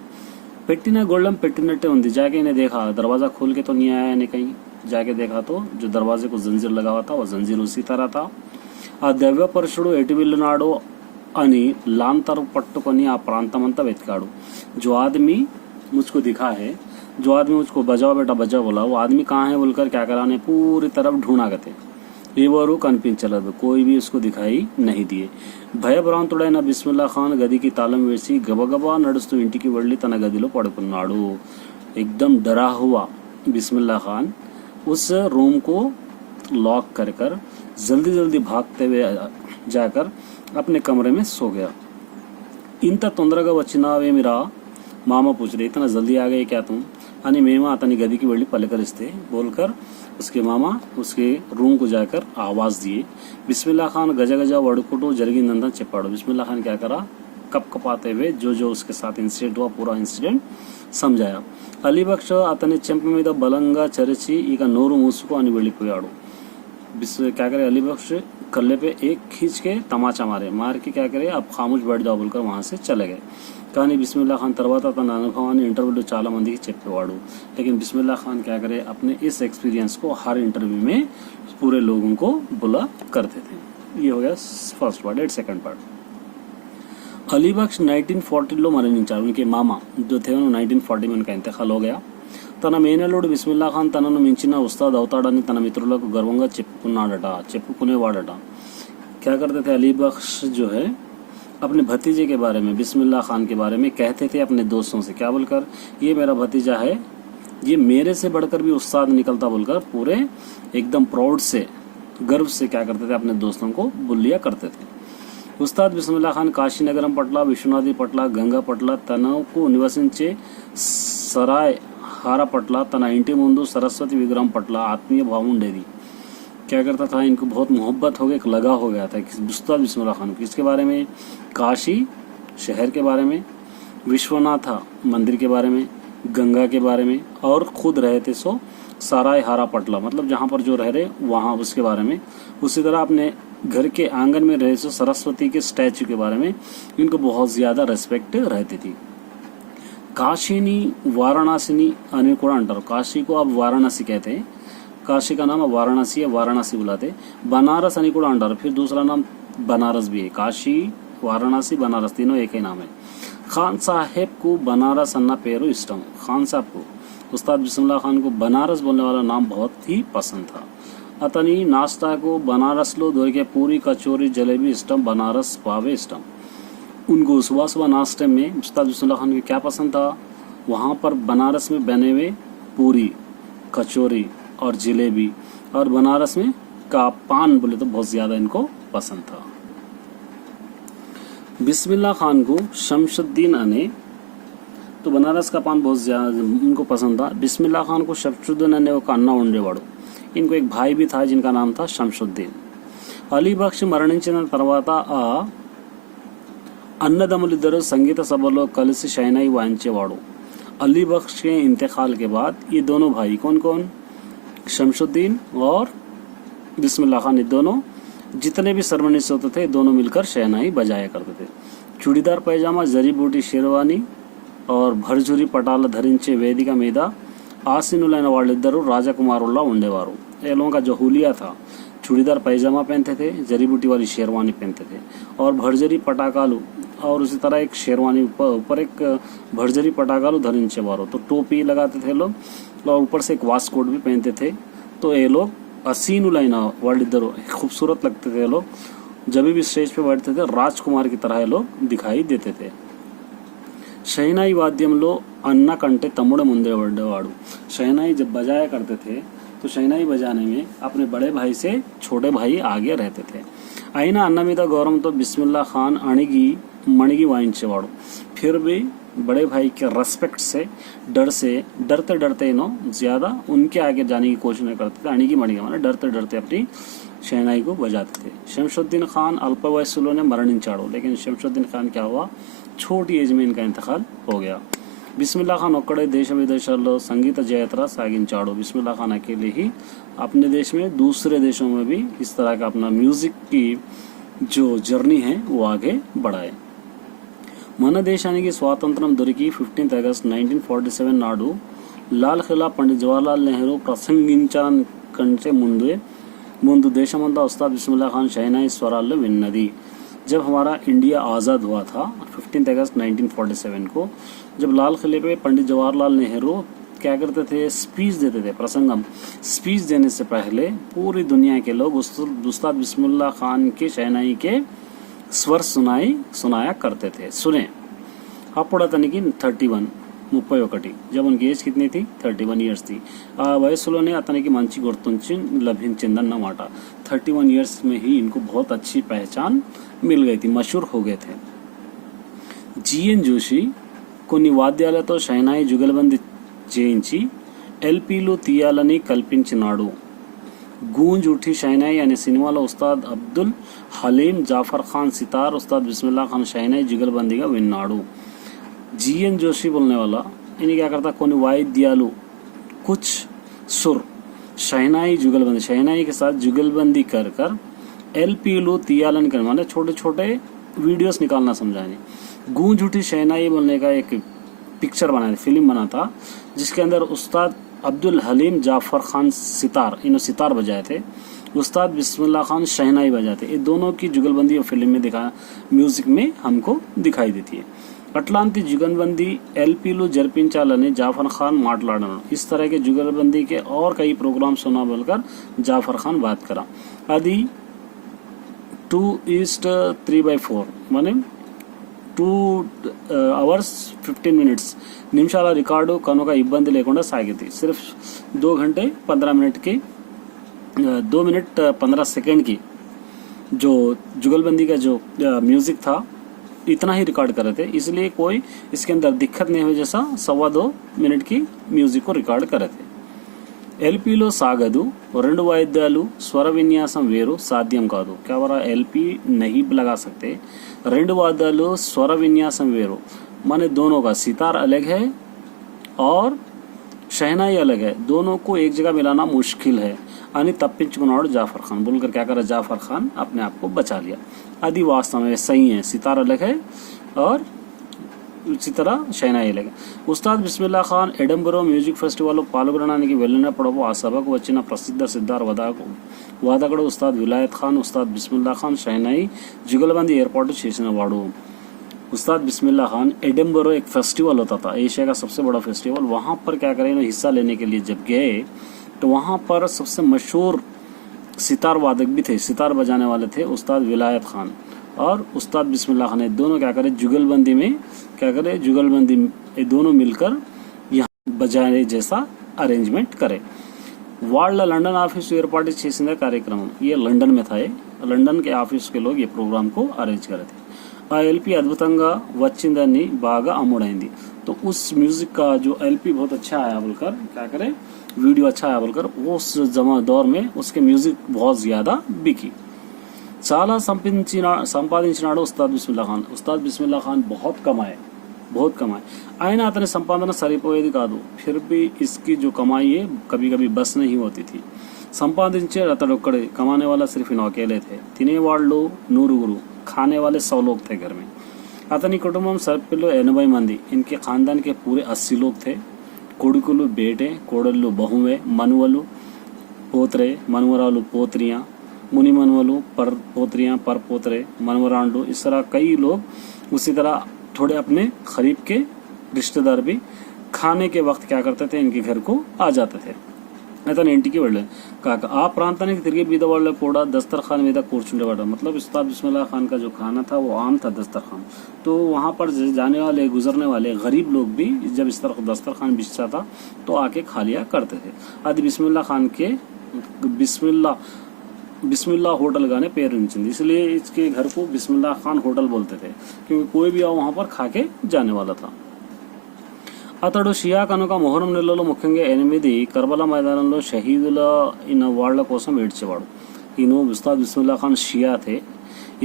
పెట్టిన గొళ్ళెం పెట్టినట్టే ఉంది. जाके इन्हें देखा, दरवाजा खोल के तो नहीं आया नहीं कहीं. जाके देखा तो जो दरवाजे को जंजीर लगा हुआ था वो जंजीर उसी तरह था. ఆ దైవ పరుషుడు ఎటు వెళ్ళినాడో అని లాంతరు పట్టుకొని ఆ ప్రాంతమంతా వెతికాడు. जो आदमी मुझको दिखा है, जो आदमी मुझको बजाओ बेटा बजाओ बोला, वो आदमी कहाँ है बोलकर क्या करा ने पूरी तरफ ढूंढा गए. ఎవరు కనిపించలేదు, कोई भी उसको दिखाई नहीं दिए. భయభ్రాంతుడైన బిస్మిల్లా ఖాన్ గదికి తాళం వేసి గబగబా నడుస్తూ ఇంటికి వెళ్ళి తన గదిలో పడుకున్నాడు. एकदम डरा हुआ बिस्मिल्ला खान उस रूम को लॉक कर कर जल्दी जल्दी भागते हुए जाकर अपने कमरे में सो गया. ఇంత తొందరగా వచ్చినావేమిరా, మామ पूछ रहे, इतना जल्दी आ गए क्या तुम అని మేము అతని గదికి వెళ్ళి పలకరిస్తే बोलकर उसके मामा उसके रूम को जाकर आवाज दिए. बिस्मिल्ला खान गजा वड़कुटू జరిగిందంతా చెప్పాడు. बिस्मिल्ला खान क्या करा, कप कपाते हुए जो उसके साथ इंसिडेंट हुआ पूरा इंसिडेंट समझाया. అలీబక్ష అతని చెంప మీద బలంగా చరిచి ఇక నోరు మూసుకో అని వెళ్ళిపోయాడు. क्या करे, अलीबख्श कल्ले पे एक खींच के तमाचा मार के क्या करे, अब खामोश बैठ जाओ बोलकर वहां से चले गए. కానీ బిస్మిల్లా ఖాన్ తర్వాత తన అనుభవాన్ని ఇంటర్వ్యూలో చాలా మందికి చెప్పేవాడు. लेकिन बिस्मिल्ला खान क्या करे, अपने इस एक्सपीरियंस को हर इंटरव्यू में पूरे लोगों को बुला करते थे. ये हो गया first part. And second part, Alibaksh 1940లో మరణించారు. उनके मामा जो थे 1940 में उनका इंतकाल हो गया. తన మేనల్లుడు బిస్మిల్లా ఖాన్ తనను మించిన ఉస్తాద్ అవుతాడని తన మిత్రులకు గర్వంగా చెప్పుకునేవాడట. क्या करते थे, अलीबख्श जो है अपने भतीजे के बारे में, बिस्मिल्ला खान के बारे में कहते थे अपने दोस्तों से, क्या बोलकर, ये मेरा भतीजा है, ये मेरे से बढ़कर भी उस्ताद निकलता बोलकर पूरे एकदम प्राउड से, गर्व से क्या करते थे, अपने दोस्तों को बुलिया करते थे. ఉస్తాద్ బిస్మిల్లా ఖాన్ కాశీనగరం పట్ల, విశ్వనాథి పట్ల, గంగా పట్ల, తనకు నివసించే సరాయ్ హార పట్ల, తన ఇంటి ముందు సరస్వతి విగ్రహం పట్ల ఆత్మీయ భావం ఉండేది. क्या करता था, इनको बहुत मोहब्बत हो गया, एक लगा हो गया था उस्ताद बिस्मिल्ला खान को. इसके बारे में काशी शहर के बारे में, विश्वनाथ मंदिर के बारे में, गंगा के बारे में, और खुद रहे थे सो सराय हारा पटला, मतलब जहाँ पर जो रह रहे वहाँ उसके बारे में. उसी तरह अपने घर के आंगन में रहे सो सरस्वती के स्टैचू के बारे में इनको बहुत ज़्यादा रेस्पेक्ट रहती थी. काशीनी वाराणसीनी అని కూడా అంటారు. काशी को अब वाराणसी कहते हैं. काशी का नाम वाराणसी है, वाराणसी बुलाते. बनारस అని కూడా అంటారు. फिर दूसरा नाम बनारस भी है. काशी, वाराणसी, बनारस तीनों एक ही नाम है. खान साहेब को बनारस अन्ना పేరు ఇష్టం. खान साहब को, उस्ताद बिस्मिल्ला खान को बनारस बोलने वाला नाम बहुत ही पसंद था. అతని నాస్తాకు బనారస్లో దొరికే పూరి, కచోరీ, జలేబీ ఇష్టం, बनारस पावे ఇష్టం. उनको सुबह सुबह नाश्ते में उस्ताद बिस्मिल्ला खान को क्या पसंद था, वहाँ पर बनारस में बने हुए पूरी, कचौरी और जलेबी, और बनारस में का पान बोले तो बहुत ज़्यादा इनको पसंद था. बिस्मिल्ला खान को शमशुद्दीन अने, तो बनारस का पान बहुत ज़्यादा उनको पसंद था. बिस्मिल्ला खान को शमशुद्दीन अने ఒక అన్న ఉండేవాడు. इनको एक भाई भी था जिनका नाम था शमशुद्दीन. అలీబక్ష్ మరణించిన తర్వాత ఆ అన్నదమ్ములిద్దరూ సంగీత సభలో కలిసి షైనాయి వాయించేవాడు. अलीबख्श के इंतकाल के बाद ये दोनों भाई, कौन कौन, शमशुद्दीन और बिस्मिल्ला खान, ये दोनों जितने भी सेरेमनीज होते थे दोनों मिलकर शहनाई बजाया करते थे. चूड़ीदार पैजामा, जरी बूटी शेरवानी और भरजूरी पटाల ధరించే వేదిక మీద ఆసీనులైన వాళ్ళిద్దరూ రాజకుమారుల్లా ఉండేవారు. ये लोगों का जो हुलिया था, चूड़ीदार पैजामा पहनते थे, जरी बूटी वाली शेरवानी पहनते थे, और भरजरी पटाकालू, और उसी तरह एक शेरवानी ऊपर एक भरजरी पटाकालू धరించేవారు. तो टोपी लगाते थे लोग, और ऊपर से एक वास कोट भी पहनते थे. तो ये लोग असीनुलैन వాళ్ళిద్దరూ खूबसूरत लगते थे. लोग जब भी स्टेज पे बैठते थे राजकुमार की तरह ये लोग दिखाई देते थे. शहनाई वाद्యంలో అన్న కంటే తమ్ముడు ముందే ఉండేవాడు. शहनाई जब बजाया करते थे तो शहनाई बजाने में अपने बड़े भाई से छोटे भाई आगे रहते थे. అయినా అన్న మీద గౌరవంతో బిస్మిల్లా ఖాన్ అణిగి మణిగి వాయించేవాడు. फिर भी बड़े भाई के रेस्पेक्ट से डरते डरते ज़्यादा उनके आगे जाने की कोशिश नहीं करते थे। अणिगी मणिगा माने डरते डरते अपनी शहनाई को बजाते थे। शमशुद्दीन खान अल्प वयस्సులోనే మరణించాడు। लेकिन शमशुद्दीन खान क्या हुआ, छोटी एज में इनका इंतकाल हो गया। बिस्मिल्लाह खान ఒక్కడే देश विदेशाల్లో संगीत जययात्रा सागिंचाड़ो। बिस्मिल्लाह खान अकेले ही अपने देश में दूसरे देशों में भी इस तरह का अपना म्यूजिक की जो जर्नी है वो आगे बढ़ाए। మన దేశానికి స్వాతంత్రం దొరికి 15 ఆగస్ట్ 1947 నాడు లాల్ ఖిలా పండిత్ జవహర్లాల్ నెహ్రూ ప్రసంగించకంటే ముందు దేశమంతా ఉస్తాద్ బిస్మిల్లా ఖాన్ షహనాయి స్వరాల్లో విన్నది। जब हमारा इंडिया आज़ाद हुआ था 15 अगस्त 1947 को, जब लाल किले पे पंडित जवाहरलाल नेहरू क्या करते थे, स्पीच देते थे, प्रसंगम। स्पीच देने से पहले पूरी दुनिया के लोग उस्ताद बिस्मिल्लाह खान के शहनाई के स्वर सुनाया करते थे। सुने అప్పుడు అతనికి 31 जब उनकी एज कितनी थी, 31 इयर्स थी। आ వయసులోనే అతనికి మంచి గుర్తింపు లభించిందన్నమాట। 31 इयर्स में ही इनको बहुत अच्छी पहचान मिल गई थी, मशहूर हो गए थे। जीएन जोशी కొన్ని వాద్యాలతో షహనాయి జుగల్బందీ చేయించి ఎల్పీలు తీయాలని కల్పించినాడు। गूंज उठी शहनाई अने सिनेमाలో उस्ताद अब्दुल हलीम जाफर खान सितार, उस्ताद बिस्मिल्लाह खान शहनाई जुगलबंदीगा विन्नाडू। जीएन जोशी बोलने वाला इन्हें क्या करता, కొన్ని वाद्यालु कुछ सुर शहनाई जुगलबंदी, शहनाई के साथ जुगलबंदी कर एलपीलू तीयालन कर माने छोटे छोटे वीडियोस निकालना समझाने। गूंज उठी शहनाई बोलने का एक पिक्चर बनाया, फिल्म बना था, जिसके अंदर उस्ताद अब्दुल हलीम जाफर खान सितार, इन्होंने सितार बजाए थे, उस्ताद बिस्मिल्लाह खान शहनाई बजाते। ये दोनों की जुगलबंदी और फिल्म में म्यूजिक में हमको दिखाई देती है। अटलांटी जुगलबंदी एलपीलू जरपिंचालने जाफर खान माटलाडन। इस तरह के जुगलबंदी के और कई प्रोग्राम सुना बोलकर जाफर खान बात करा। आदि 2:3/4 माने 2 hours 15 minutes నిమిషాల రికార్డు కనుక ఇబ్బంది లేకుండా సాగింది। सिर्फ 2 घंटे 15 मिनट की 2 मिनट 15 सेकंड की जो जुगलबंदी का जो म्यूजिक था इतना ही रिकॉर्ड कर रहे थे, इसलिए कोई इसके अंदर दिक्कत नहीं हुई, जैसा 2.25 मिनट की म्यूजिक को रिकॉर्ड कर रहे थे। ఎల్పీలో సాగదు, రెండు వాయిద్యాలు స్వర విన్యాసం వేరు సాధ్యం కాదు। क्या बोला, एलपी नहीं लगा सकते, రెండు వాయిద్యాలు स्वर विन्यासम वेरो माने दोनों का सितार अलग है और शहनाई अलग है, दोनों को एक जगह मिलाना मुश्किल है అని తప్పించుకున్నాడు जाफर खान। बोलकर क्या करा, जाफर खान अपने आप को बचा लिया। आदि वास्तव में सही है, सितार अलग है और इसी तरह షహనాయి अलग है। ఉస్తాద్ బిస్మిల్లా ఖాన్ ఎడంబరో మ్యూజిక్ ఫెస్టివల్లో పాల్గొనడానికి వెళ్ళినప్పుడు ఆ సభకు వచ్చిన ప్రసిద్ధ సితార్ వాదకుడు ఉస్తాద్ విలాయత్ ఖాన్, ఉస్తాద్ బిస్మిల్లా ఖాన్ షహనాయి जुगलबंदी ఏర్పాటు చేసినవాడు। उस्ताद बिस्मिल्लाह खान एडम्बरो एक फेस्टिवल होता था, एशिया का सबसे बड़ा फेस्टिवल, वहाँ पर क्या करें, हिस्सा लेने के लिए जब गए तो वहाँ पर सबसे मशहूर सितार वादक भी थे, सितार बजाने वाले थे उस्ताद विलायत खान और उस्ताद बिस्मिल्लाह खान। दोनों क्या करें, जुगलबंदी में क्या करें, जुगलबंदी ये दोनों मिलकर यहाँ बजाने जैसा अरेंजमेंट करे। వాళ్ళ లండన్ ఆఫీసు ఏర్పాటు చేసిన కార్యక్రమం ये लंदन में था, ये लंदन के ऑफिस के लोग ये प्रोग्राम को अरेंज करे थे। आ एलपी अद्भुతంగా వచ్చిందని బాగా అమ్ముడైంది। तो उस म्यूजिक का जो एलपी बहुत अच्छा आया बोलकर क्या करे, वीडियो अच्छा आया बोलकर उस दौर में उसके म्यूजिक बहुत ज़्यादा बिकी। చాలా సంపాదించినాడు ఉస్తాద్ బిస్మిల్లా ఖాన్। ఉస్తాద్ బిస్మిల్లా ఖాన్ बहुत कमाए ఆయన అతని సంపాదన సరిపోయేది కాదు, फिर भी इसकी जो कमाई है कभी कभी बस नहीं होती थी। సంపాదించే అతడు ఒక్కడే, कमाने वाला सिर्फ इन अकेले थे। తినేవాళ్ళు 100, खाने वाले 100 लोग थे घर में। అతని కుటుంబం సభ్యులు 80 మంది, इनके खानदान के पूरे 80 लोग थे। కొడుకులు, బేटे, కోడళ్ళు, बहुएं, मनुवలు, పోత్రే, मनवरालू, पोत्रियाँ, मुनि मनवलू, पर पोत्रियाँ, पर पोतरे, मनवरांडू, इस तरह कई लोग। उसी तरह थोड़े अपने खरीब के रिश्तेदार भी खाने के वक्त क्या करते थे, इनके घर को आ जाते थे। అతను ఇంటికి వెళ్ళే కాక ఆ ప్రాంతానికి తిరిగి బీదవాళ్ళు కూడా दस्तरखान మీద కూర్చుండేవాడు। मतलब उस्ताद बिस्मिल्लाह खान का जो खाना था वो आम था दस्तरखान। तो वहाँ पर जाने वाले गुजरने वाले गरीब लोग भी जब इस तरह दस्तरखान बिछता था तो आके खा लिया करते थे। आदि बिस्मिल्लाह खान के बिस्मिल्लाह होटल गाने पेर निचिंदी, इसलिए इसके घर को बिस्मिल्लाह खान होटल बोलते थे, क्योंकि कोई भी आओ वहाँ पर खा के जाने वाला था। అతడు షియా కనుక మొహరం నెలలో ముఖ్యంగా 8 కర్బలా మైదానంలో షహీదుల వాళ్ళ కోసం ఏడ్చేవాడు. ఈయన ఉస్తాద్ బిస్మిల్లా ఖాన్ షియా थे,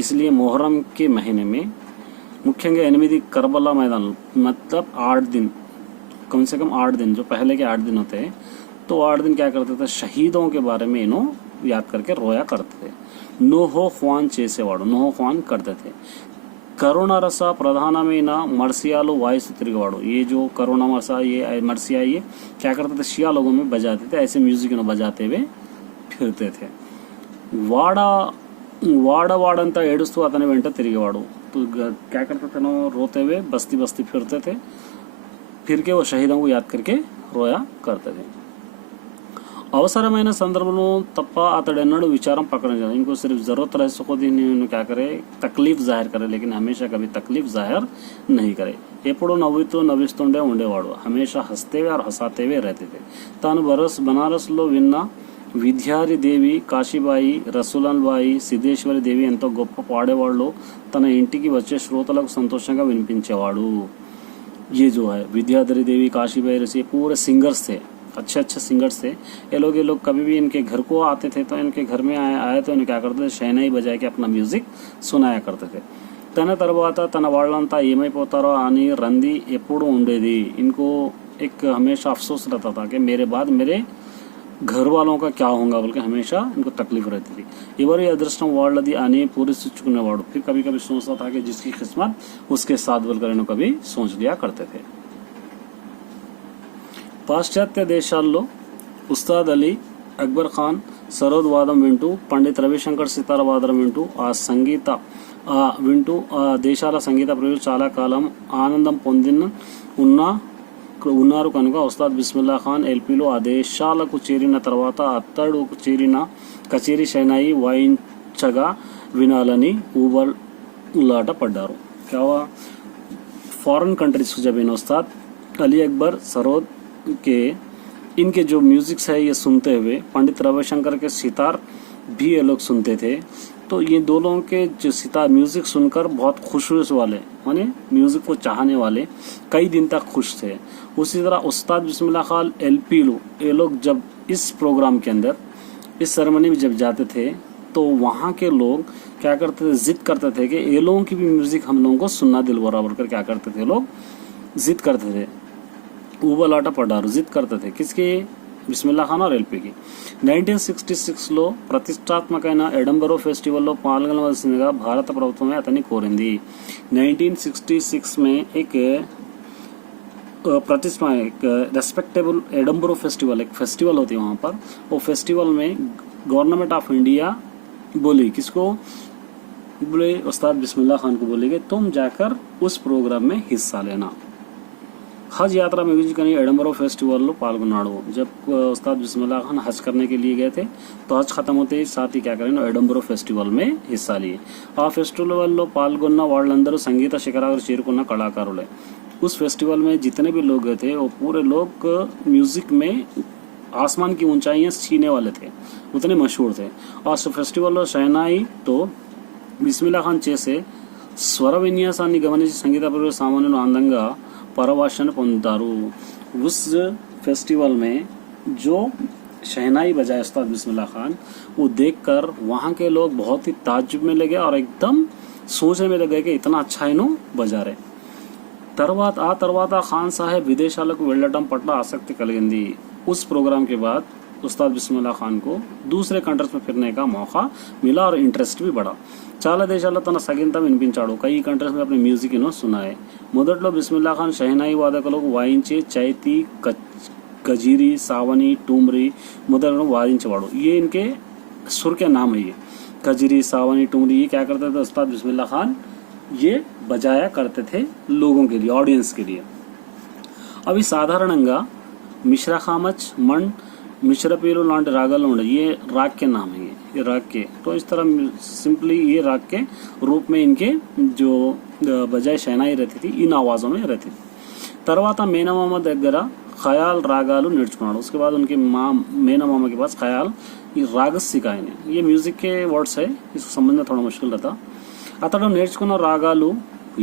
इसलिए मोहर्रम के महीने में मुख्यंగా 8 करबला मैदान मतलब 8 दिन, कम से कम 8 दिन, जो पहले के 8 दिन होते हैं, तो 8 दिन क्या करते थे, शहीदों के बारे में इन्हों याद करके रोया करते थे. नोहो ख्वान చేసేవాడు, నోహో ఖ్వాన్ करते थे. करुणा रसा प्रधानమైన मर्सियालो वायु तिरगवाड़ो, ये जो करुणा मरसा ये मर्सिया ये क्या करते थे, शिया लोगों में बजाते थे, ऐसे म्यूजिक इन्हों बजाते हुए फिरते थे. వాడంతా ఏడుస్తూ అతని వెంట తిరిగేవాడు. तो क्या करते थे ना, रोते हुए बस्ती बस्ती फिरते थे, फिर के वो शहीदों को याद करके रोया करते थे. అవసరమైన సందర్భంలో తప్ప అతడు ఎన్నడూ విచారం పక్కన जाए, इनको सिर्फ ज़रूरत रहे सो खुद ही क्या करे, तकलीफ जाहिर करे, लेकिन हमेशा कभी तकलीफ जाहिर नहीं करे. ఎప్పుడూ నవ్విస్తుండే ఉండేవాడు, హమేషా హస్తేవే और हंसाते हुए रहते थे. తాను బనారస్లో విన్న విద్యారి దేవి, కాశీబాయి, రసూలన్ బాయి, సిద్ధేశ్వరి దేవి ఎంతో గొప్ప పాడేవాళ్ళు తన ఇంటికి వచ్చే శ్రోతలకు సంతోషంగా వినిపించేవాడు. ये जो है विद्याधरी देवी, काशीबाई, रसी, पूरे सिंगर्स थे, अच्छे सिंगर्स थे. ये लोग कभी भी इनके घर को आते थे तो इनके घर में आए तो इन्हें क्या करते थे, शहनाई बजा के अपना म्यूजिक सुनाया करते थे. తన తర్వాత తన వాళ్ళంతా ఏమైపోతారో అని రంది ఎప్పుడూ ఉండేది. इनको एक हमेशा अफसोस रहता था कि मेरे बाद मेरे घर वालों का क्या होगा, बल्कि हमेशा इनको तकलीफ रहती थी. ఎవరి అదృష్టం వాళ్ళది అని పూరిస్తుంచుకునేవాడు. फिर कभी कभी सोचता था कि जिसकी किस्मत उसके साथ, बोलकर इन्हों कभी सोच लिया करते थे. పాశ్చాత్య దేశాల్లో ఉస్తాద్ అలీ అక్బర్ ఖాన్ సరోద్ వాదం వింటూ, పండిత్ రవిశంకర్ సితార వాదనం వింటూ ఆ దేశాల సంగీత ప్రియులు చాలా కాలం ఆనందం ఉన్నారు కనుక ఉస్తాద్ బిస్మిల్లా ఖాన్ ఎల్పీలో ఆ దేశాలకు చేరిన తర్వాత అతడు చేరిన కచేరీ షైనాయి వాయించగా వినాలని ఊబలాట పడ్డారు. क्या फॉरेन कंट्रीज को जब इन उस्ताद अली अकबर सरोद के इनके जो म्यूजिक्स है ये सुनते हुए, पंडित रविशंकर के सितार भी ये लोग सुनते थे, तो ये दोनों के जो सितार म्यूजिक सुनकर बहुत खुश वाले, माने म्यूजिक को चाहने वाले कई दिन तक खुश थे. उसी तरह उस्ताद बिस्मिल्लाह खान एलपी ये लोग जब इस प्रोग्राम के अंदर, इस सेरेमनी में जब जाते थे, तो वहाँ के लोग क्या करते थे, जिद करते थे कि ये लोगों की भी म्यूजिक हम लोगों को सुनना दिल बराबर कर क्या करते थे, लोग जिद करते थे, ఊబలాట పడ్డారు, జిద్ करते थे. किसकी, బిస్మిల్లా ఖాన్ और ఎల్పీకి. 1966లో ప్రతిష్టాత్మకమైన ఎడంబరో ఫెస్టివల్లో పాల్గొనవలసిందిగా భారత ప్రభుత్వమే అతన్ని కోరింది. 1966 में एक रेस्पेक्टेबल एडम्बरो फेस्टिवल, एक फेस्टिवल होती है वहाँ पर, वो फेस्टिवल में गवर्नमेंट ऑफ इंडिया बोली, किसको बोले, उस्ताद बिस्मिल्ला खान को बोलेगे तुम जाकर उस प्रोग्राम में हिस्सा लेना. हज यात्रा में विजिट करने एडम्बरो फेस्टिवल पाल्गొన్నాడు. जब उस्ताद बिस्मिल्ला खान हज करने के लिए गए थे तो हज खत्म होते ही साथ ही क्या करें, एडम्बरो फेस्टिवल में हिस्सा लिए. ఆ ఫెస్టివల్లో పాల్గొన్న వాళ్ళందరూ సంగీత శిఖరాలకు చేరుకున్న కళాకారులే. उस फेस्टिवल में जितने भी लोग गए थे वो पूरे लोग म्यूजिक में आसमान की ऊंचाइयां छीने वाले थे, उतने मशहूर थे. और फेस्टिवల్లో షైనాయి तो బిస్మిల్లా ఖాన్ చేసే స్వర విన్యాసాన్ని గమనించి సంగీత ప్రియులు సామాన్యులు ఆనందంగా परवाशन పొందుతారు. उस फेस्टिवल में जो शहनाई बजाए उस्ताद बिस्मिल्ला खान, वो देखकर वहाँ के लोग बहुत ही ताज्जुब में लगे और एकदम सोचने में लगे कि इतना अच्छा इन्हों बजा रहे. తర్వాత ఖాన్ సాహెబ్ విదేశాలకు వెళ్ళడం పట్ల ఆసక్తి కలిగింది. उस प्रोग्राम के बाद उस्ताद बिस्मिल्ला खान को दूसरे कंट्रीज में फिरने का मौका मिला और इंटरेस्ट भी बढ़ा. చాలా దేశాల్లో తన సగంతం వినిపించాడు. కై కంట్రీస్ में अपने म्यूजिक इन्हों सुनाए. మొదట్లో బిస్మిల్లా ఖాన్ షహనాయి వాదకులకు వాయించే చైతి, కజీరి, సావని, టూమ్రి మొదలను వాదించేవాడు. ये इनके सुर के नाम है. ये कजरी, सावनी, टूमरी, ये क्या करते थे, उस्ताद बिस्मिल्ला खान ये बजाया करते थे लोगों के लिए, ऑडियंस के लिए. अभी సాధారణంగా మిశ్రా ఖామచ్, మండ్, मिश्रपीरू लांटे रागल होंगे, ये राग के नाम है. ये राग के, तो इस तरह सिंपली ये राग के रूप में इनके जो बजाय शहनाई रहती थी इन आवाज़ों में रहती थी. తర్వాత మేనమామ దగ్గర ఖయాల్ రాగాలు నేర్చుకున్నాడు. उसके बाद उनके మేనమామ के पास खयाल ये राग सिखाए. ये म्यूजिक के वर्ड्स है, इसको समझना थोड़ा मुश्किल रहता. అతడు నేర్చుకున్న రాగాలు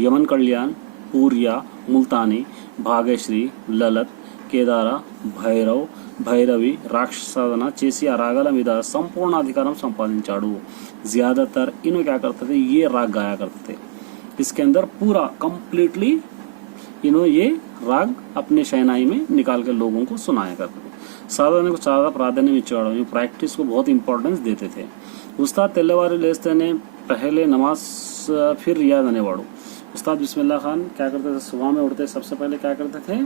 యమన్ కళ్యాణ్, పూర్య, मुल्तानी, भाग्यश्री, ललत, కేదార, భైరవ్, భైరవి, రాక్షసాధన చేసి ఆ రాగాల మీద సంపూर्ण అధికారం संपादिंचाड़ू। ज्यादातर इन्हें क्या करते थे, ये राग गाया करते थे। इसके अंदर पूरा कंप्लीटली इन्होंने ये राग अपने शहनाई में निकाल कर लोगों को सुनाया करते थे। साधना को ज़्यादा प्राधान्य इచ్చేవాడు, प्रैक्टिस को बहुत इंपॉर्टेंस देते थे। उस्ताद తెల్లవారు లేస్తేనే पहले नमाज फिर रियाज అనేవాడు। उस्ताद बिस्मिल्लाह खान क्या करते थे, सुबह में उठते सबसे पहले क्या करते थे,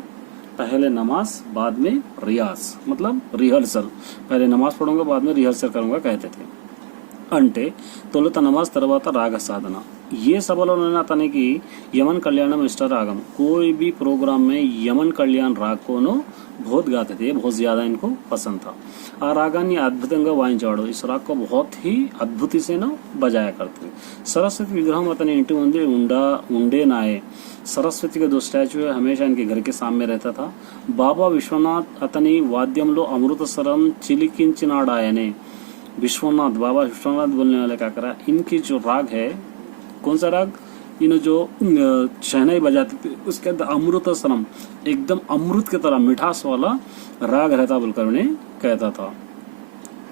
पहले नमाज बाद में रियाज, मतलब रिहर्सल। पहले नमाज पढ़ूंगा बाद में रिहर्सल करूंगा कहते थे। అంటే తొలుత నమాజ్ తర్వాత రాగ సాధన। ये सबलों अतनी यमन कल्याणम इष्ट रागम। कोई भी प्रोग्राम में यमन कल्याण राग को बहुत गाते थे, बहुत ज़्यादा इनको पसंद था। आ रागाన్ని అద్భుతంగా వాయించేవాడు। इस राग को बहुत ही अद्भुत से बजाया करते थे। सरस्वती विग्रह अतनी इंटी मंदिर उंडे नाये। सरस्वती का जो स्टैचू है हमेशा इनके घर के सामने रहता था। बाबा विश्वनाथ अतनी वाद्यंलो अमृतसरम चिलिकिंचिनाडायने। विश्वनाथ, बाबा विश्वनाथ बोलने वाले क्या करा, इनकी जो राग है, कौन सा राग, इन जो शहनाई बजाते थे उसके अंदर अमृतसरम, एकदम अमृत की तरह मिठास वाला राग रहता बोलकर उन्हें कहता था।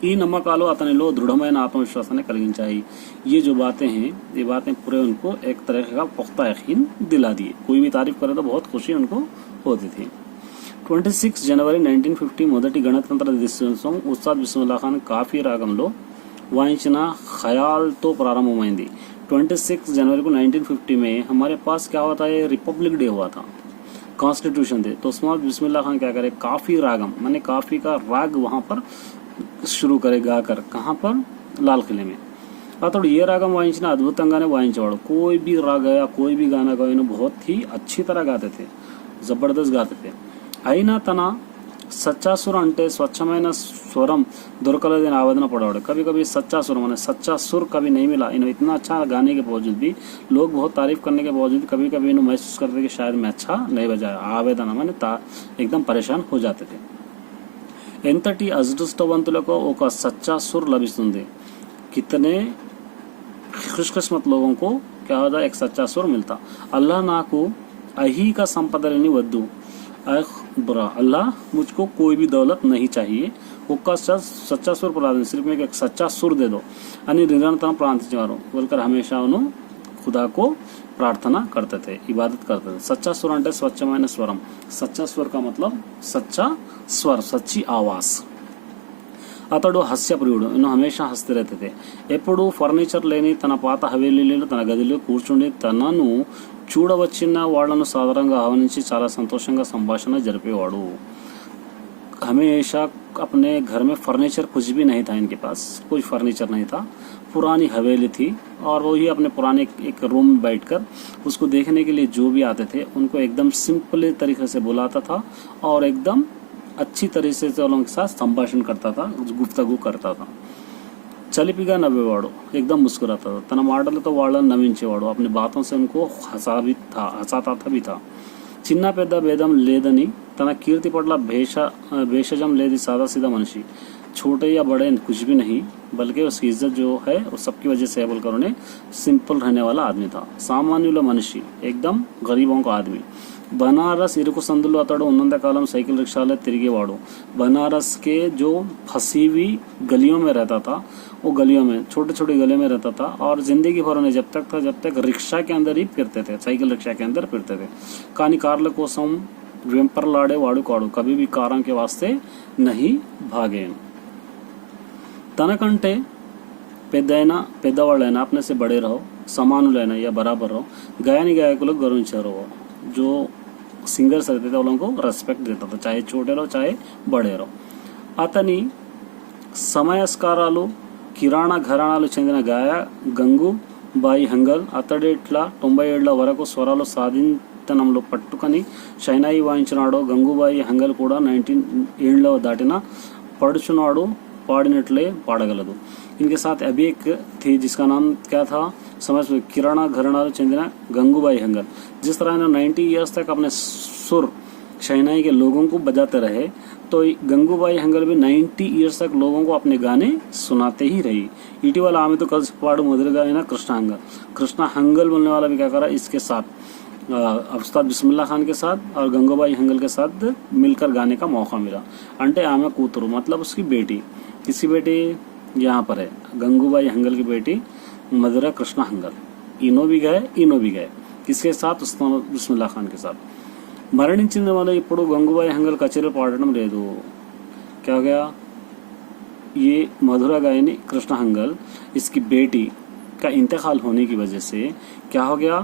ఈ నమ్మకాలు అతనిలో దృఢమైన ఆత్మవిశ్వాసాన్ని కలిగించాయి। ये जो बातें हैं, ये बातें पूरे उनको एक तरह का पुख्ता यकीन दिला दिए। कोई भी तारीफ करे तो बहुत खुशी उनको होती थी। 26 జనవరి 1950 మొదటి గణతంత్ర దినోత్సవం ఉస్తాద్ బిస్మిల్లా ఖాన్ కాఫీ రాగంలో వాయించిన ఖయాల్తో ప్రారంభమైంది। 26 जनवरी को 1950 में हमारे पास क्या होता है, रिपब्लिक डे हुआ था, कॉन्स्टिट्यूशन डे। तो उस्ताद बिस्मिल्लाह खान क्या करे, काफ़ी रागम माने काफ़ी का राग वहाँ पर शुरू करे गाकर। कहाँ पर, लाल किले में। अतोड़ ये रागम वाయించిన అద్భుతంగానే వాయించేవాడు। कोई भी राग गया, कोई भी गाना गाया, बहुत ही अच्छी तरह गाते थे, ज़बरदस्त गाते थे। అయినా తన सच्चा सुर अंटे स्वच्छమైన स्वरम దొరకలేదని आवेदन पड़ावड़े। कभी कभी सच्चा सुर माने सच्चा सुर कभी नहीं मिला। इन्हें इतना अच्छा गाने के बावजूद भी, लोग बहुत तारीफ करने के बावजूद कभी कभी इन्हें महसूस करते कि शायद मैं अच्छा नहीं बजाया। आवेदन माने एकदम परेशान हो जाते थे। ఎంతటి అదృష్టవంతులకు ఒక सच्चा सुर लभिస్తుంది। कितने खुशकिस्मत लोगों को क्या होता, एक सच्चा सुर मिलता। अल्लाह नाकू अही का संपदनी वद्दू, बुरा अल्लाह मुझको कोई भी दौलत नहीं चाहिए, उसका सच्चा सुर प्रदान, सिर्फ में एक सच्चा सुर दे दो అని నిరంతరం ప్రార్థించేవారు। बोलकर हमेशा उन्होंने खुदा को प्रार्थना करते थे, इबादत करते थे। सच्चा सुर అంటే స్వచ్ఛమైన స్వరం। सच्चा स्वर का मतलब सच्चा स्वर, सच्ची आवाज़। అతడు హాస్యప్రియుడు, ఇನ್ನು హమేషా హస్తి रहते थे। ఎప్పుడు ఫర్నిచర్ లేని తన పాత హవేలీలో తన గదిలో కూర్చుండి తనను చూడవచ్చిన వాళ్లను సాధారణంగా ఆహ్వానించి చాలా సంతోషంగా సంభాషణ జరిపేవాడు। हमेशा अपने घर में फर्नीचर कुछ भी नहीं था, इनके पास कोई फर्नीचर नहीं था, पुरानी हवेली थी और वही अपने पुराने एक रूम में बैठकर उसको देखने के लिए जो भी आते थे उनको एकदम सिंपल तरीके से बुलाता था और एकदम अच्छी तरीके से उनके साथ संभाषण करता था, गुफ्तगू करता था। చలిపిగా నవ్వేవాడు, एकदम मुस्कुराता था। తన మాటలతో వాళ్ళని నవ్వించేవాడు, अपनी बातों से उनको हंसाता भी था। చిన్న పెద్ద భేదం లేదని, తన కీర్తి పట్ల భేషజం లేదు, सादा सीधा मनुष्य, छोटे या बड़े कुछ भी नहीं, बल्कि उसकी इज्जत जो है वो सबकी वजह से बोलकर उन्हें सिंपल रहने वाला आदमी था। सामान्युల मनुष्य, एकदम गरीबों का आदमी। बनारस इरुकु संదులో అతడు ఉన్నంత కాలం साइकिल रिक्शाले తిరిగేవాడు। बनारस के जो फंसी हुई गलियों में रहता था, वो गलियों में, छोटे छोटे गलियों में रहता था और जिंदगी भर उन्हें जब तक रिक्शा के अंदर ही फिरते थे, साइकिल रिक्शा के अंदर फिरते थे। కానీ కార్ల కోసం వెంపర్లాడేవాడు కాడు, कभी भी कारों के वास्ते नहीं भागे। తనకంటే పెద్దవాళ్ళైనా, अपने से बड़े रहो, समानुलैना या बराबर रहो, गायनी गायकुలకు గౌరవించారు। जो सिंगर्स रहते थे उन लोगों को रेस्पेक्ट देता था, चाहे छोटे रहो चाहे बड़े रहो। అతని సమయస్కారాలు కిరాణా ఘరానాలు చెందిన గాయ గంగూబాయి హంగల్ అతడిట్లా 90 ఏళ్ల వరకు స్వరాలు సాధించడంలో పట్టుకొని షైనాయి వాయించినాడో, గంగూబాయి హంగల్ కూడా 19 ఏళ్ల దాటిన పడుచున్నాడు, పాడినట్లే పాడగలదు। इनके साथ अभी एक थी जिसका नाम क्या था, समझ में, किराणा घराना चंदिना गंगूबाई हंगल। जिस तरह 90 ईयर्स तक अपने सुर शहनाई के लोगों को बजाते रहे, तो गंगूबाई हंगल भी 90 ईयर्स तक लोगों को अपने गाने सुनाते ही रही। इटीवल आमे तो कल पाड़ मधुरगा कृष्णा हंगल बोलने वाला भी क्या करा, इसके साथ उस्ताद बिस्मिल्लाह खान के साथ और गंगूबाई हंगल के साथ मिलकर गाने का मौका मिला। अंटे आमे कूतरू मतलब उसकी बेटी, किसी बेटी यहाँ पर है गंगूबाई हंगल की बेटी मधुरा कृष्णा हंगल। इनो भी गए किसके साथ? उस्ताद बिस्मिल्लाह खान के साथ। మరణించిన వాళ్ళు ఇప్పుడు గంగూబాయి హంగల్ కచేరీలు పాడడం లేదు। क्या हो गया? ये मधुरा गायनी कृष्णा हंगल इसकी बेटी का इंतकाल होने की वजह से क्या हो गया?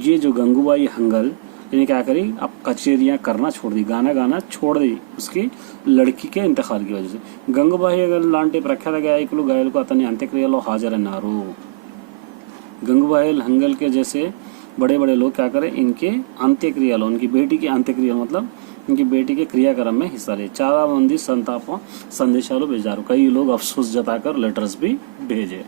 ये जो गंगूबाई हंगल इन्हें क्या करी, अब कचेरियाँ करना छोड़ दी, गाना गाना छोड़ दी उसकी लड़की के इंतकाल की वजह से। गंगूबाई हंगल లాంటి ప్రఖ్యాత గాయకులు గాయకులకు అతని అంత్యక్రియలో హాజరన్నారు। गंगूबाई हंगल के जैसे बड़े बड़े लोग क्या करें, इनके अंत्यक्रियालो, उनकी बेटी की अंत्यक्रिया मतलब उनकी बेटी के क्रियाक्रम में हिस्सा ले। చాలా మంది సంతాప సందేశాలు भेजाరు, कई लोग अफसोस जताकर लेटर्स भी भेजे।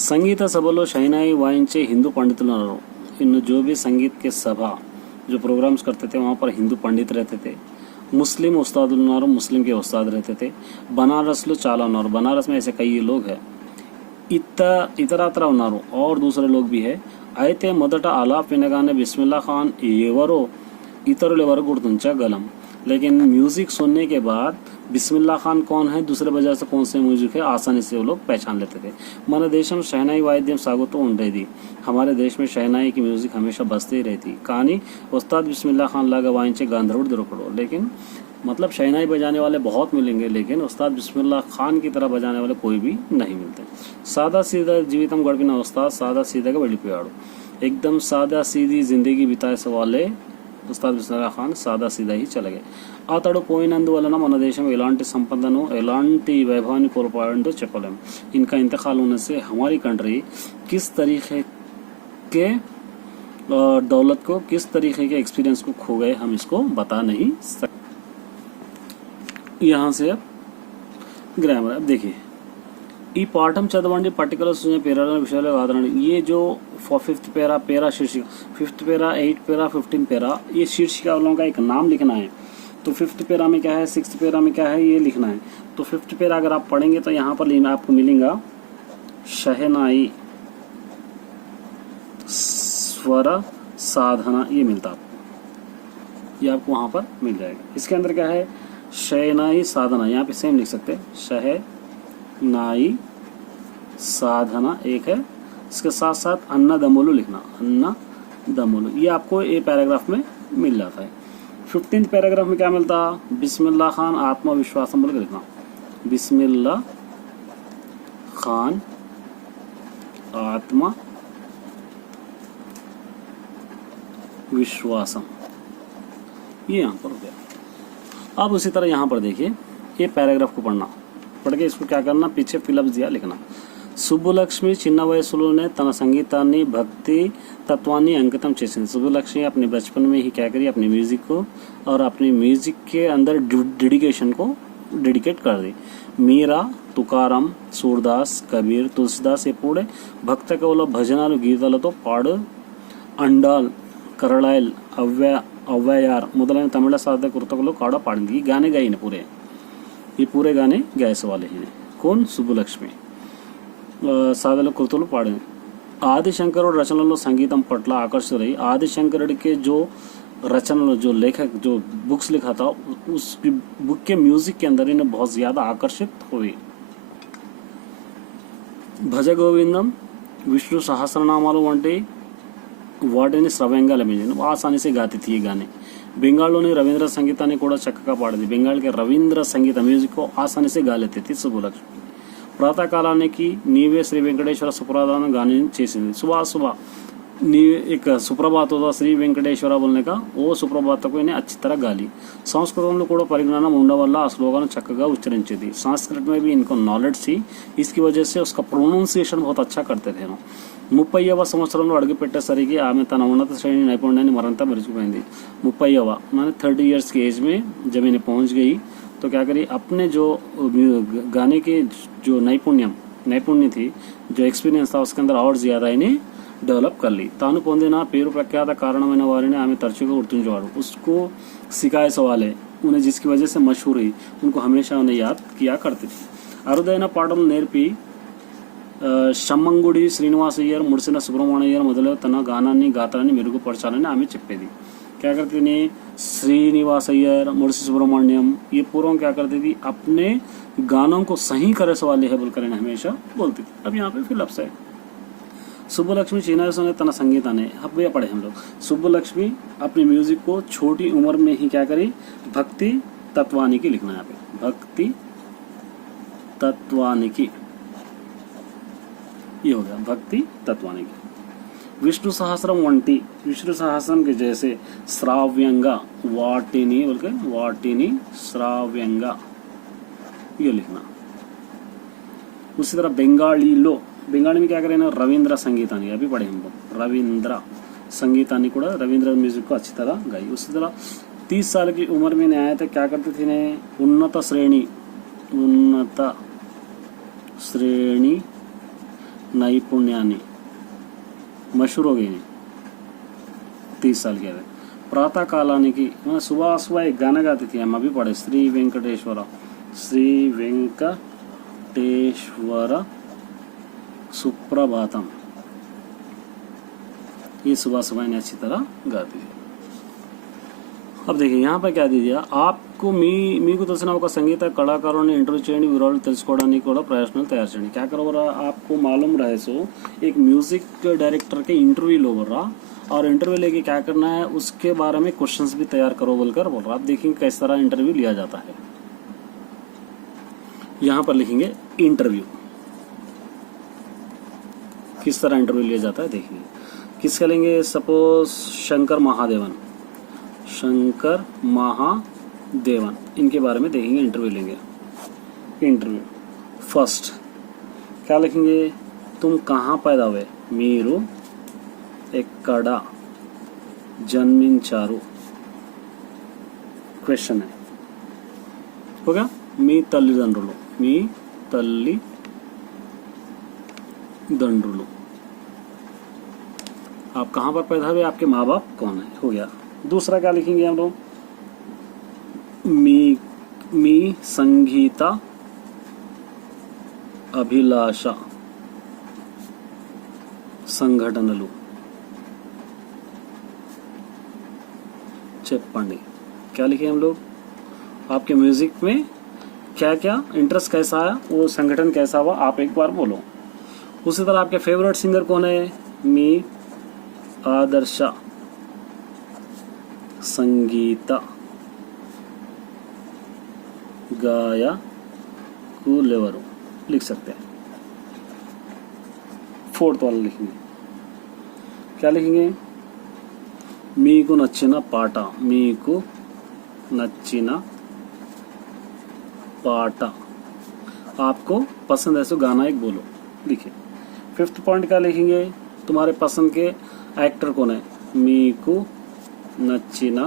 संगीत सभलो शहनाई वाయించే हिंदू पंडितुలు ఉన్నారు। इन जो भी संगीत के सभा जो प्रोग्राम्स करते थे वहाँ पर हिंदू पंडित रहते थे। मुस्लिम उस्तादुలు ఉన్నారు, मुस्लिम के उस्ताद रहते थे। बनारसలో చాలా ఉన్నారు, बनारस में ऐसे कई लोग हैं। ఇతరత్ర ఉన్నారు और दूसरे लोग भी है। అయితే మొదట ఆలాప్ వినగానే బిస్మిల్లా ఖాన్ ఎవరో ఇతరులు ఎవరు గుర్తించగలం, लेकिन म्यूजिक सुनने के बाद बिस्मिल्लाह खान कौन है, दूसरे वजह से कौन से म्यूजिक है आसानी से वो लोग पहचान लेते थे। మన దేశం షహనాయి వాయిద్యం సాగుతూ ఉండేది। हमारे देश में शहनाई की म्यूजिक हमेशा बजती ही रहती, కానీ उस्ताद बिस्मिल्लाह खान लागा వాయించే గంధర్వుడు దొరకడు। लेकिन मतलब शहनाई बजाने वाले बहुत मिलेंगे, लेकिन उस्ताद बिस्मिल्लाह खान की तरह बजाने वाले कोई भी नहीं मिलते। सादा सीधा జీవితం గడిపిన ఉస్తాద్ సాదా సీదాగా వెళ్ళిపోయాడు। एकदम सादा सीधी जिंदगी बिताए वाले ఉస్తాద్ బిస్మిల్లా ఖాన్ సాదా సీదా ही चले गए। అతడు పోయినందువలన మన దేశం ఎలాంటి సంపదను ఎలాంటి వైభవాన్ని కోల్పోయాడో చెప్పలేం। इनका इंतकाल होने से हमारी कंट्री किस तरीके के दौलत को, किस तरीके के एक्सपीरियंस को खो गए, हम इसको बता नहीं सकते। यहाँ से अब ग्रामर अब देखिए, ఈ పాఠం చదవండి, పర్టికులర్స్ పేరాల విషయాలు కాదండి। ये जो फिफ्थ पेरा शीर्षिका, फिफ्थ पेरा, 8 पेरा, 15 पेरा, ये शीर्षिका वालों का एक नाम लिखना है। तो फिफ्थ पेरा में क्या है, सिक्स्थ पेरा में क्या है, ये लिखना है। तो फिफ्थ पेरा अगर आप पढ़ेंगे तो यहाँ पर आपको मिलेगा शहनाई स्वर साधना, ये मिलता आपको, ये आपको वहाँ पर मिल जाएगा। इसके अंदर क्या है, शहनाई साधना, यहाँ पे सेम लिख सकते हैं, शहनाई साधना एक है। इसके साथ साथ अन्नदमुलु लिखना, अन्नदमुलु, ये आपको ये पैराग्राफ में मिल जाता है। 15th पैराग्राफ में क्या मिलता, बिस्मिल्लाह खान आत्मविश्वासम बोल के लिखना, बिस्मिल्लाह खान आत्मा विश्वासम, ये यहाँ पर हो गया। अब उसी तरह यहाँ पर देखिए, ये पैराग्राफ को पढ़ना, पढ़ के इसको क्या करना, पीछे फिलअप्स दिया लिखना। సుబ్బులక్ష్మి చిన్న వయసులోనే తన సంగీతాన్ని భక్తి तत्वानी अंकितम చేసింది। सुब्बुलक्ष्मी अपने बचपन में ही क्या करी, अपनी म्यूजिक को और अपनी म्यूजिक के अंदर डेडिकेशन को डेडिकेट कर दी। मीरा, तुकाराम, सूरदास, कबीर, तुलसीदास ये पूरे భక్త కవుల భజనాలు గీతాలతో పాడు అండాల్, करड़ायल, अव्वयार మొదలైన తమిళ సాధక కృతకులు కూడా పాడింది। ఈ गाने गाए पूरे, ये पूरे गाने गाए वाले हैं कौन, सुब्बुलक्ष्मी। సాధన కృతులు పాడింది। ఆదిశంకరుడు రచనలో సంగీతం పట్ల ఆకర్షితులై आदिशंकरुడి के जो रचना, जो लेखक, जो बुक्स लिखा था, उस बुक के म्यूजिक के अंदर इन्हें बहुत ज़्यादा आकर्षित हुई। భజ గోవిందం, విష్ణు సహస్రనామాలు వంటి వాటిని శ్రవ్యంగా లభించింది, ఆసాని से गाती थी ये गाने। బెంగాల్లోని రవీంద్ర సంగీతాన్ని కూడా చక్కగా పాడింది। బెంగాల్ के रविंद्र संगीत म्यूजिक को आसानी से गा लेती थी सुब्बुलक्ष्मी। ప్రాతకాలానికి నీవే శ్రీ వెంకటేశ్వర సుప్రభాతం गाने చేసింది। सुबह सुबह एक सुप्रभात होता श्री వెంకటేశ్వర बोलने का, वो सुप्रभात को इन्हें अच्छी तरह गा ली। సంస్కృతంలో కూడా పరిజ్ఞానం ఉండడం వల్ల ఆ స్లోగన్ చక్కగా ఉచ్చరించేది। संस्कृत में भी इनको नॉलेज थी, इसकी वजह से उसका प्रोनाउंसिएशन बहुत अच्छा करते थे। 30వ సంవత్సరంలో అడుగుపెట్టేసరికి ఆమె తన ఉన్నత శ్రేణి నైపుణ్యాన్ని మరింత మెరుగుపోయింది। 30వ माने 30 इयर्स की एज में जब इन्हें पहुंच गई तो क्या करी, अपने जो गाने के जो नैपुण्य थी, जो एक्सपीरियंस था, उसके अंदर और ज़्यादा इन्हें डेवलप कर ली। తాను పొందిన పేరు ప్రఖ్యాత కారణమైన వారిని ఆమె తరచుగా గుర్తించేవాడు। उसको सिखाए सवाल है, उन्हें जिसकी वजह से मशहूर हुई, उनको हमेशा उन्हें याद किया करती थी। అరుదైన పాటలు నేర్పి షమ్మంగుడి శ్రీనివాస్ అయ్యర్ ముడిసిన సుబ్రహ్మణ్యయ్యర్ మొదలు తన గానాన్ని గాత్రాన్ని మెరుగుపరచాలని ఆమె చెప్పేది. क्या करती थी श्रीनिवास अय्यर मुंशी सुब्रमण्यम ये पूर्व क्या करती थी अपने गानों को सही करे सवाल है बोलकर हमेशा बोलती थी. अब यहाँ पे फिलअप्स है. सुब्बलक्ष्मी चीनासो ने तना संगीता ने अब भैया पढ़े हम लोग. सुब्बलक्ष्मी अपनी म्यूजिक को छोटी उम्र में ही क्या करी भक्ति तत्वानिकी लिखना यहाँ पे भक्ति तत्वानिकी ये हो गया भक्ति तत्वानिकी. विष्णु सहस्रम वंटी विष्णु सहस्रम के जैसे श्राव्यंगा वाटिनी बोलकर वाटिनी श्राव्यंगा ये लिखना. उसी तरह बंगाली लो बंगाली में क्या करें ना रविंद्र संगीतानी अभी पढ़े हम लोग रविंद्र संगीतानी को रविंद्र म्यूजिक को अच्छी तरह गाई. उसी तरह 30 साल की उम्र में आए थे क्या करते थे ने उन्नत श्रेणी नैपुण्यानी मशहूर हो गई नहीं 30 साल के थे. प्रातः कालानी की सुबह सुबह एक गाना गाती थी हम अभी पढ़े श्री वेंकटेश्वर सुप्रभातम ये सुबह सुबह इन्हें अच्छी तरह गाती थी. अब देखिए यहाँ पर क्या दीजिए आपको మీకు తెలిసిన ఒక సంగీత కళాకారుని ఇంటర్వ్యూ చేయండి వివరాలు తెలుసుకోవడానికి కూడా ప్రయత్నం తయారు చేయండి. क्या करो रहा आपको मालूम रहे सो एक म्यूजिक डायरेक्टर के इंटरव्यू लो बोल रहा और इंटरव्यू लेके क्या करना है उसके बारे में क्वेश्चंस भी तैयार करो बोलकर बोल रहा. आप देखेंगे किस तरह इंटरव्यू लिया जाता है. यहाँ पर लिखेंगे इंटरव्यू किस तरह इंटरव्यू लिया जाता है देखिए. किसका लेंगे सपोज शंकर महादेवन इनके बारे में देखेंगे इंटरव्यू लेंगे. इंटरव्यू फर्स्ट क्या लिखेंगे तुम कहाँ पैदा हुए मीरू ఎక్కడ జన్మించారు क्वेश्चन है हो गया. మీ तल्लीदंड्रुलु आप कहाँ पर पैदा हुए आपके माँ बाप कौन है हो गया. दूसरा क्या लिखेंगे हम लोग मी संगीता अभिलाष संघटनलु చెప్పండి. क्या लिखे हम लोग आपके म्यूजिक में क्या क्या इंटरेस्ट कैसा है वो संगठन कैसा हुआ आप एक बार बोलो. उसी तरह आपके फेवरेट सिंगर कौन है मी आदर्श संगीता गायकुलेवरु लिख सकते हैं. फोर्थ वाला लिखेंगे क्या लिखेंगे మీకు నచ్చిన పాట आपको पसंद है सो गाना एक बोलो लिखिए. फिफ्थ पॉइंट क्या लिखेंगे तुम्हारे पसंद के एक्टर कौन है మీకు నచ్చిన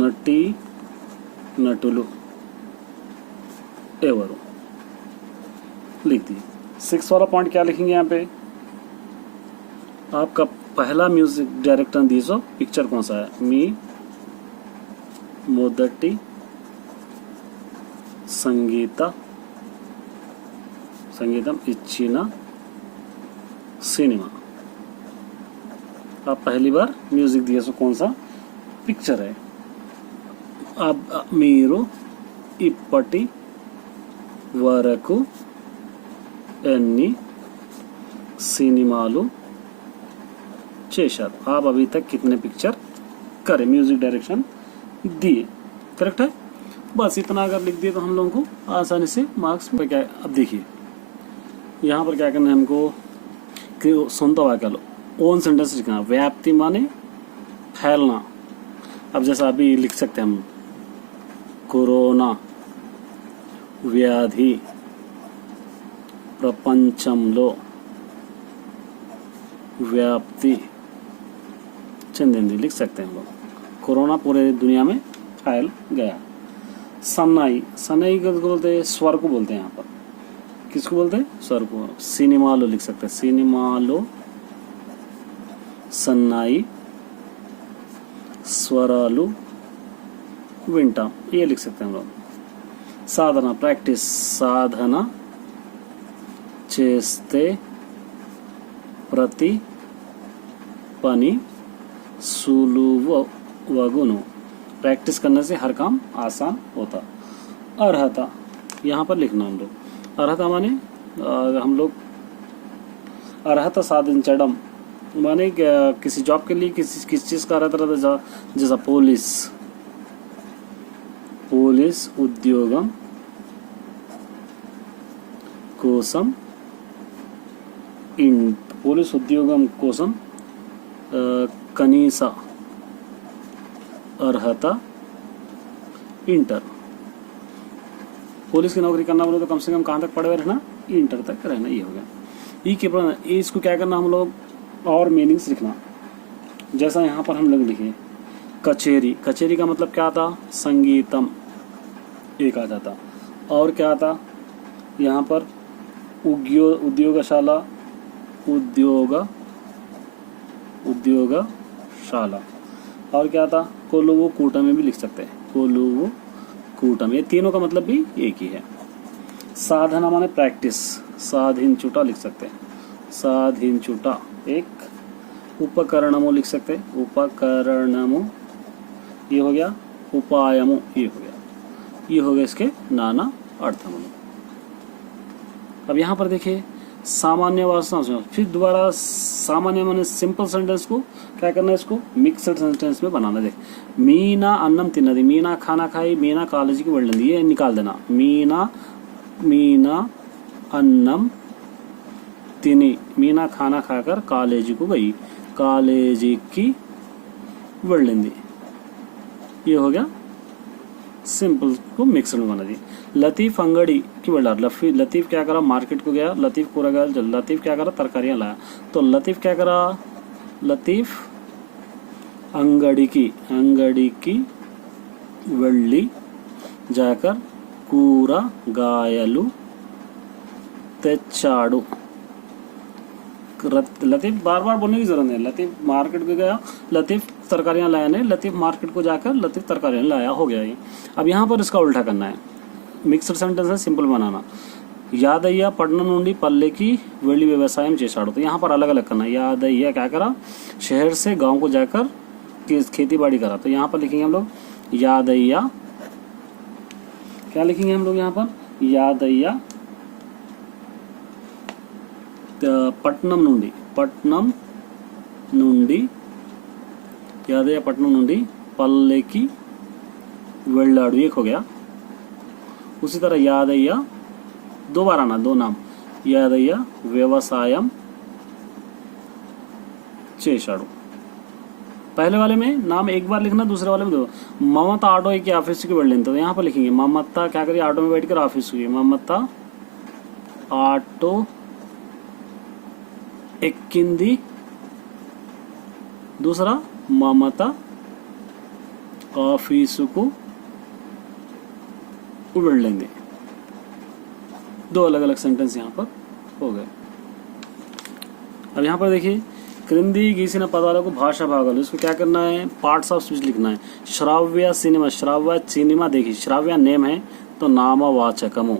నటి నటులు ఎవరు लिख दिए. सिक्स वाला पॉइंट क्या लिखेंगे यहाँ पे आपका पहला म्यूजिक डायरेक्टर दीजो पिक्चर कौन सा है मी मोदटी संगीतम इच्छिना सिनेमा. आप पहली बार म्यूजिक दिए सो कौन सा पिक्चर है. अब మీరు ఇప్పటి వరకు ఎన్ని సినిమాలు చేశారు आप अभी तक कितने पिक्चर करे म्यूजिक डायरेक्शन दिए करेक्ट है. बस इतना अगर लिख दिए तो हम लोगों को आसानी से मार्क्स पे क्या. अब देखिए यहाँ पर क्या करना है हमको सुनता वाक्यालो ओन सेंटेंस लिखना. व्याप्ति माने फैलना. अब जैसा अभी लिख सकते हैं हम कोरोना व्याधि प्रपंचंलो व्याप्ति चंदेंदी लिख सकते हैं हम लोग. कोरोना पूरे दुनिया में फैल गया. सन्नाई को बोलते हैं स्वर को बोलते हैं यहाँ पर किसको बोलते हैं स्वर को. सिनेमालो लिख सकते हैं सिनेमालो सन्नाई स्वरालु विंटा ये लिख सकते हैं हम लोग. साधना प्रैक्टिस साधना చేస్తే ప్రతి పని सुलुवगुनु। प्रैक्टिस करने से हर काम आसान होता। अर्हता यहाँ पर लिखना हम लोग। अर्हता माने हम लोग अर्हता साधन चढ़म माने किसी जॉब के लिए किस चीज़ का अर्हता रहता, जैसा पुलिस उद्योगम कोसम पुलिस उद्योगम कोसम कनीसा अर्हता इंटर। पुलिस की नौकरी करना बोले तो कम से कम कहाँ तक पढ़े हुए रहना, इंटर तक रहना। ये हो गया। ई के इसको क्या करना हम लोग और मीनिंग्स लिखना। जैसा यहाँ पर हम लोग लिखे कचेरी, कचेरी का मतलब क्या था, संगीतम एक आ जाता। और क्या आता यहाँ पर उद्योगशाला उद्योगशाला। और क्या था, कोलुवु कूटम में भी लिख सकते हैं, कोलुवु कूटम। ये तीनों का मतलब भी एक ही है। साधना माने प्रैक्टिस, साधिनचुटा लिख सकते हैं, साधिनचुटा। एक उपकरणमो लिख सकते हैं, उपकरणमो। ये हो गया उपायमो, ये हो गया। ये हो गया इसके नाना अर्थमो। अब यहाँ पर देखिए सामान्य वास्तव, फिर दोबारा सामान्य माने सिंपल सेंटेंस को क्या करना है, इसको मिक्सड सेंटेंस में बनाना। देख मीना अन्नम तिन्नदी, मीना खाना खाई, मीना कॉलेज की వెళ్ళింది, ये निकाल देना। मीना अन्नम तिनी, मीना खाना खाकर कॉलेज को गई, कॉलेज की వెళ్ళింది। ये हो गया सिंपल को मिक्सड में बना दी। लतीफ अंगड़ी की बढ़ार, लतीफ क्या करा, मार्केट को गया, लतीफ पूरा गया, लतीफ क्या करा, तरकारियां लाया। तो लतीफ क्या करा, लतीफ अंगड़ी की వెళ్ళి जाकर కూరగాయలు తెచ్చాడు। लतीफ बार बार बोलने की जरूरत नहीं। लतीफ मार्केट को गया, लतीफ तरकारियां लाया, नहीं लतीफ मार्केट को जाकर लतीफ तरकारियां लाया, हो गया ये। अब यहाँ पर इसका उल्टा करना है, मिक्सड सेंटेंस है, सिंपल बनाना। यादయ్య పట్నం నుండి పల్లెకి వెళ్ళి వ్యవసాయం చేశాడు। तो यहाँ पर अलग अलग करना है। यादయ్య क्या करा, शहर से गांव को जाकर खेती बाड़ी करा। तो यहाँ पर लिखेंगे हम लोग यादయ్య, क्या लिखेंगे हम लोग यहाँ पर, यादయ్య పట్నం నుండి यादయ్య పట్నం నుండి పల్లెకి వెళ్ళాడు, एक हो गया। उसी तरह यादయ్య दोबारा ना, दो नाम, यादయ్య व्यवसायम చేశాడు। पहले वाले में नाम एक बार लिखना, दूसरे वाले में दो। ममता ऑटो एक ऑफिस की बढ़ लेते, तो यहाँ पर लिखेंगे ममता क्या करिए, ऑटो में बैठकर ऑफिस की, ममता ऑटो ఎక్కింది। दूसरा ममता ऑफिसुకు వెళ్ళింది। दो अलग अलग सेंटेंस यहाँ पर हो गए। अब यहाँ पर देखिए क्रिंदी गीసిన పదాలకు భాషా భాగాలు, इसको क्या करना है, पार्ट्स ऑफ स्पीच लिखना है। श्राव्य सिनेमा, श्राव्य सिनेमा देखिए, श्राव्य नेम है तो नामवाचकము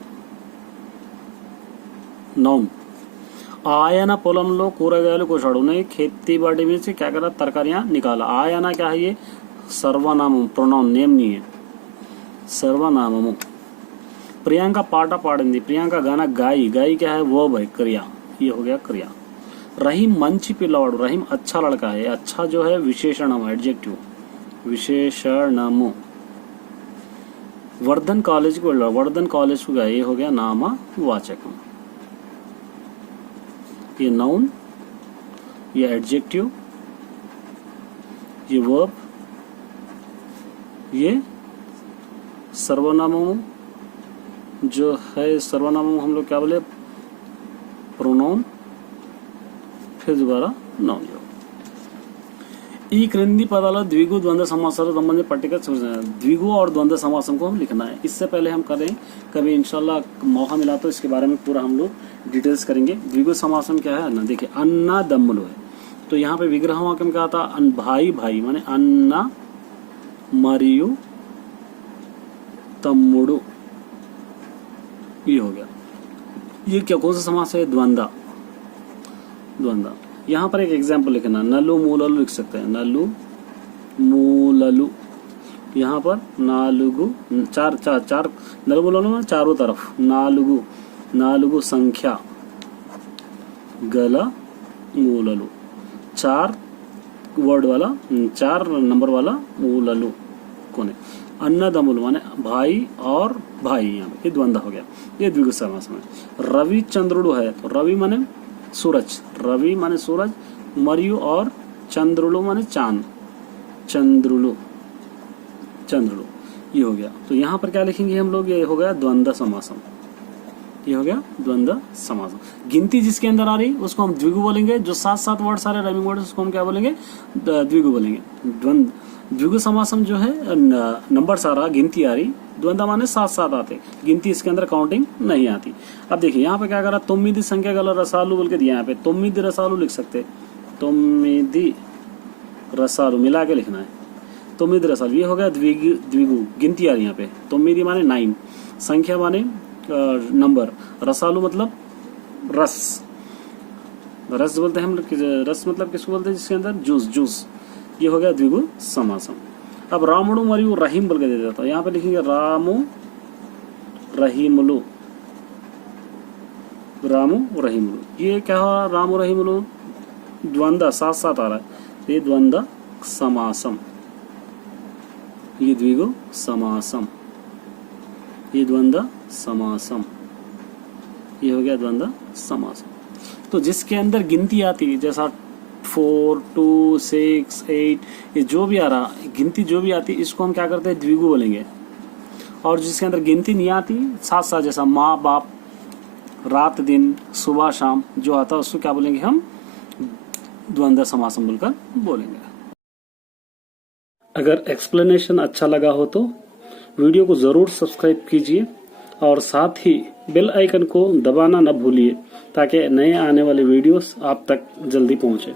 नौन। आयना పొలంలో కూరగాయలు కోసాడు, नहीं खेती बाड़ी में से क्या करा, तरकारियां निकाला। आयना क्या है, ये सर्वनामम, प्रोनाउन, नेम नहीं है, सर्वनामము। प्रियंका पाटा पाడింది, प्रियंका गाना गाई, गाई क्या है, वो भाई क्रिया, ये हो गया क्रिया। रहीम मंची पिल्लावाడు, रहीम अच्छा लड़का है, अच्छा जो है विशेषणम, एडजेक्टिव विशेषणము। वर्धन कॉलेज को వెళ్ళాడు, वर्धन कॉलेज को गया, ये हो गया नामवाचकम। ये नाउन, ये एडजेक्टिव, ये वर्ब, ये सर्वनामों जो है, सर्वनामों हम लोग क्या बोले, प्रोनाउन, फिर दोबारा नाउन। ఈ క్రింది పదాల ద్విగు द्वंद्व समासाలు संबंधित पट्टिका द्विगु और द्वंद्व समासों को हम लिखना है। इससे पहले हम करें, कभी इंशाल्लाह मौका मिला तो इसके बारे में पूरा हम लोग डिटेल्स करेंगे। द्विगु समासम क्या है ना, देखिए अन्ना दम्मुलु है, तो यहाँ पे विग्रह वाक्य क्या आता, भाई भाई माने अन्ना मरियु तम्मुडु, ये हो गया। ये क्या कौन सा समास है? द्वंद्व। द्वंद्व। यहाँ पर एक एग्जाम्पल लिखना, नलु मूललु लिख सकते हैं, नलु मूललु। यहाँ पर नालुगु, चार चार चार नलु मूललु में चारों तरफ, नालुगु नालुगु संख्या, गला मूललु, चार वर्ड वाला, चार नंबर वाला मूललु कोने। अन्नदमुल माने भाई और भाई, यहाँ पे ये द्वंद्व हो गया, ये द्विगु समास में। रवि चंद्रुडु है तो रवि माने सूरज, रवि माने सूरज, मरियु और चंद्रुलु माने चांद, चंद्रुलु चंद्रुलु, ये हो गया। तो यहाँ पर क्या लिखेंगे हम लोग? ये हो गया द्वंद्व समासम, ये हो गया द्वंद्व समासम। गिनती जिसके अंदर आ रही उसको हम द्विगु बोलेंगे, जो सात सात वर्ड सारे राइमिंग वर्ड उसको हम क्या बोलेंगे? द्विगु बोलेंगे। द्विगु समासम जो है नंबर सारा गिनती आ रही, द्वंद्व माने सात सात आते, गिनती इसके अंदर काउंटिंग नहीं आती। अब देखिए यहाँ पे क्या करा, तोम्मिदी संख्या गला रसालू बोल के दिया, यहाँ पे तोम्मिदी रसालू लिख सकते, तोम्मिदी रसालू मिला के लिखना है, तोम्मिदी रसालू, ये हो गया द्विगु, गिनती आ रही यहाँ पे। तोम्मिदी माने 9, संख्या माने नंबर, रसालू मतलब रस, रस बोलते हैं हम लोग, रस मतलब किसको बोलते हैं? जिसके अंदर जूस, जूस, ये हो गया द्विगु समासम। अब रामुडु मरियु रहीम बोल के दे देता हूँ, यहाँ पे लिखेंगे रामु रहीमुलु, रामु रहीमुलु, ये क्या हो रहा? रामु रहीमुलु द्वंद्व, साथ साथ आ रहा है, ये द्वंद्व समासम, ये द्विगु समासम, ये द्वंद्व समासम, ये हो गया द्वंद्व समासम। तो जिसके अंदर गिनती आती है, जैसा 4, 2, 6, 8, ये जो भी आ रहा, गिनती जो भी आती, इसको हम क्या करते हैं? द्विगु बोलेंगे। और जिसके अंदर गिनती नहीं आती, साथ साथ, जैसा माँ बाप, रात दिन, सुबह शाम जो आता है, उसको क्या बोलेंगे हम? द्वंद्व समासम बोलकर बोलेंगे। अगर एक्सप्लेनेशन अच्छा लगा हो तो वीडियो को जरूर सब्सक्राइब कीजिए और साथ ही बेल आइकन को दबाना न भूलिए, ताकि नए आने वाले वीडियोस आप तक जल्दी पहुंचे।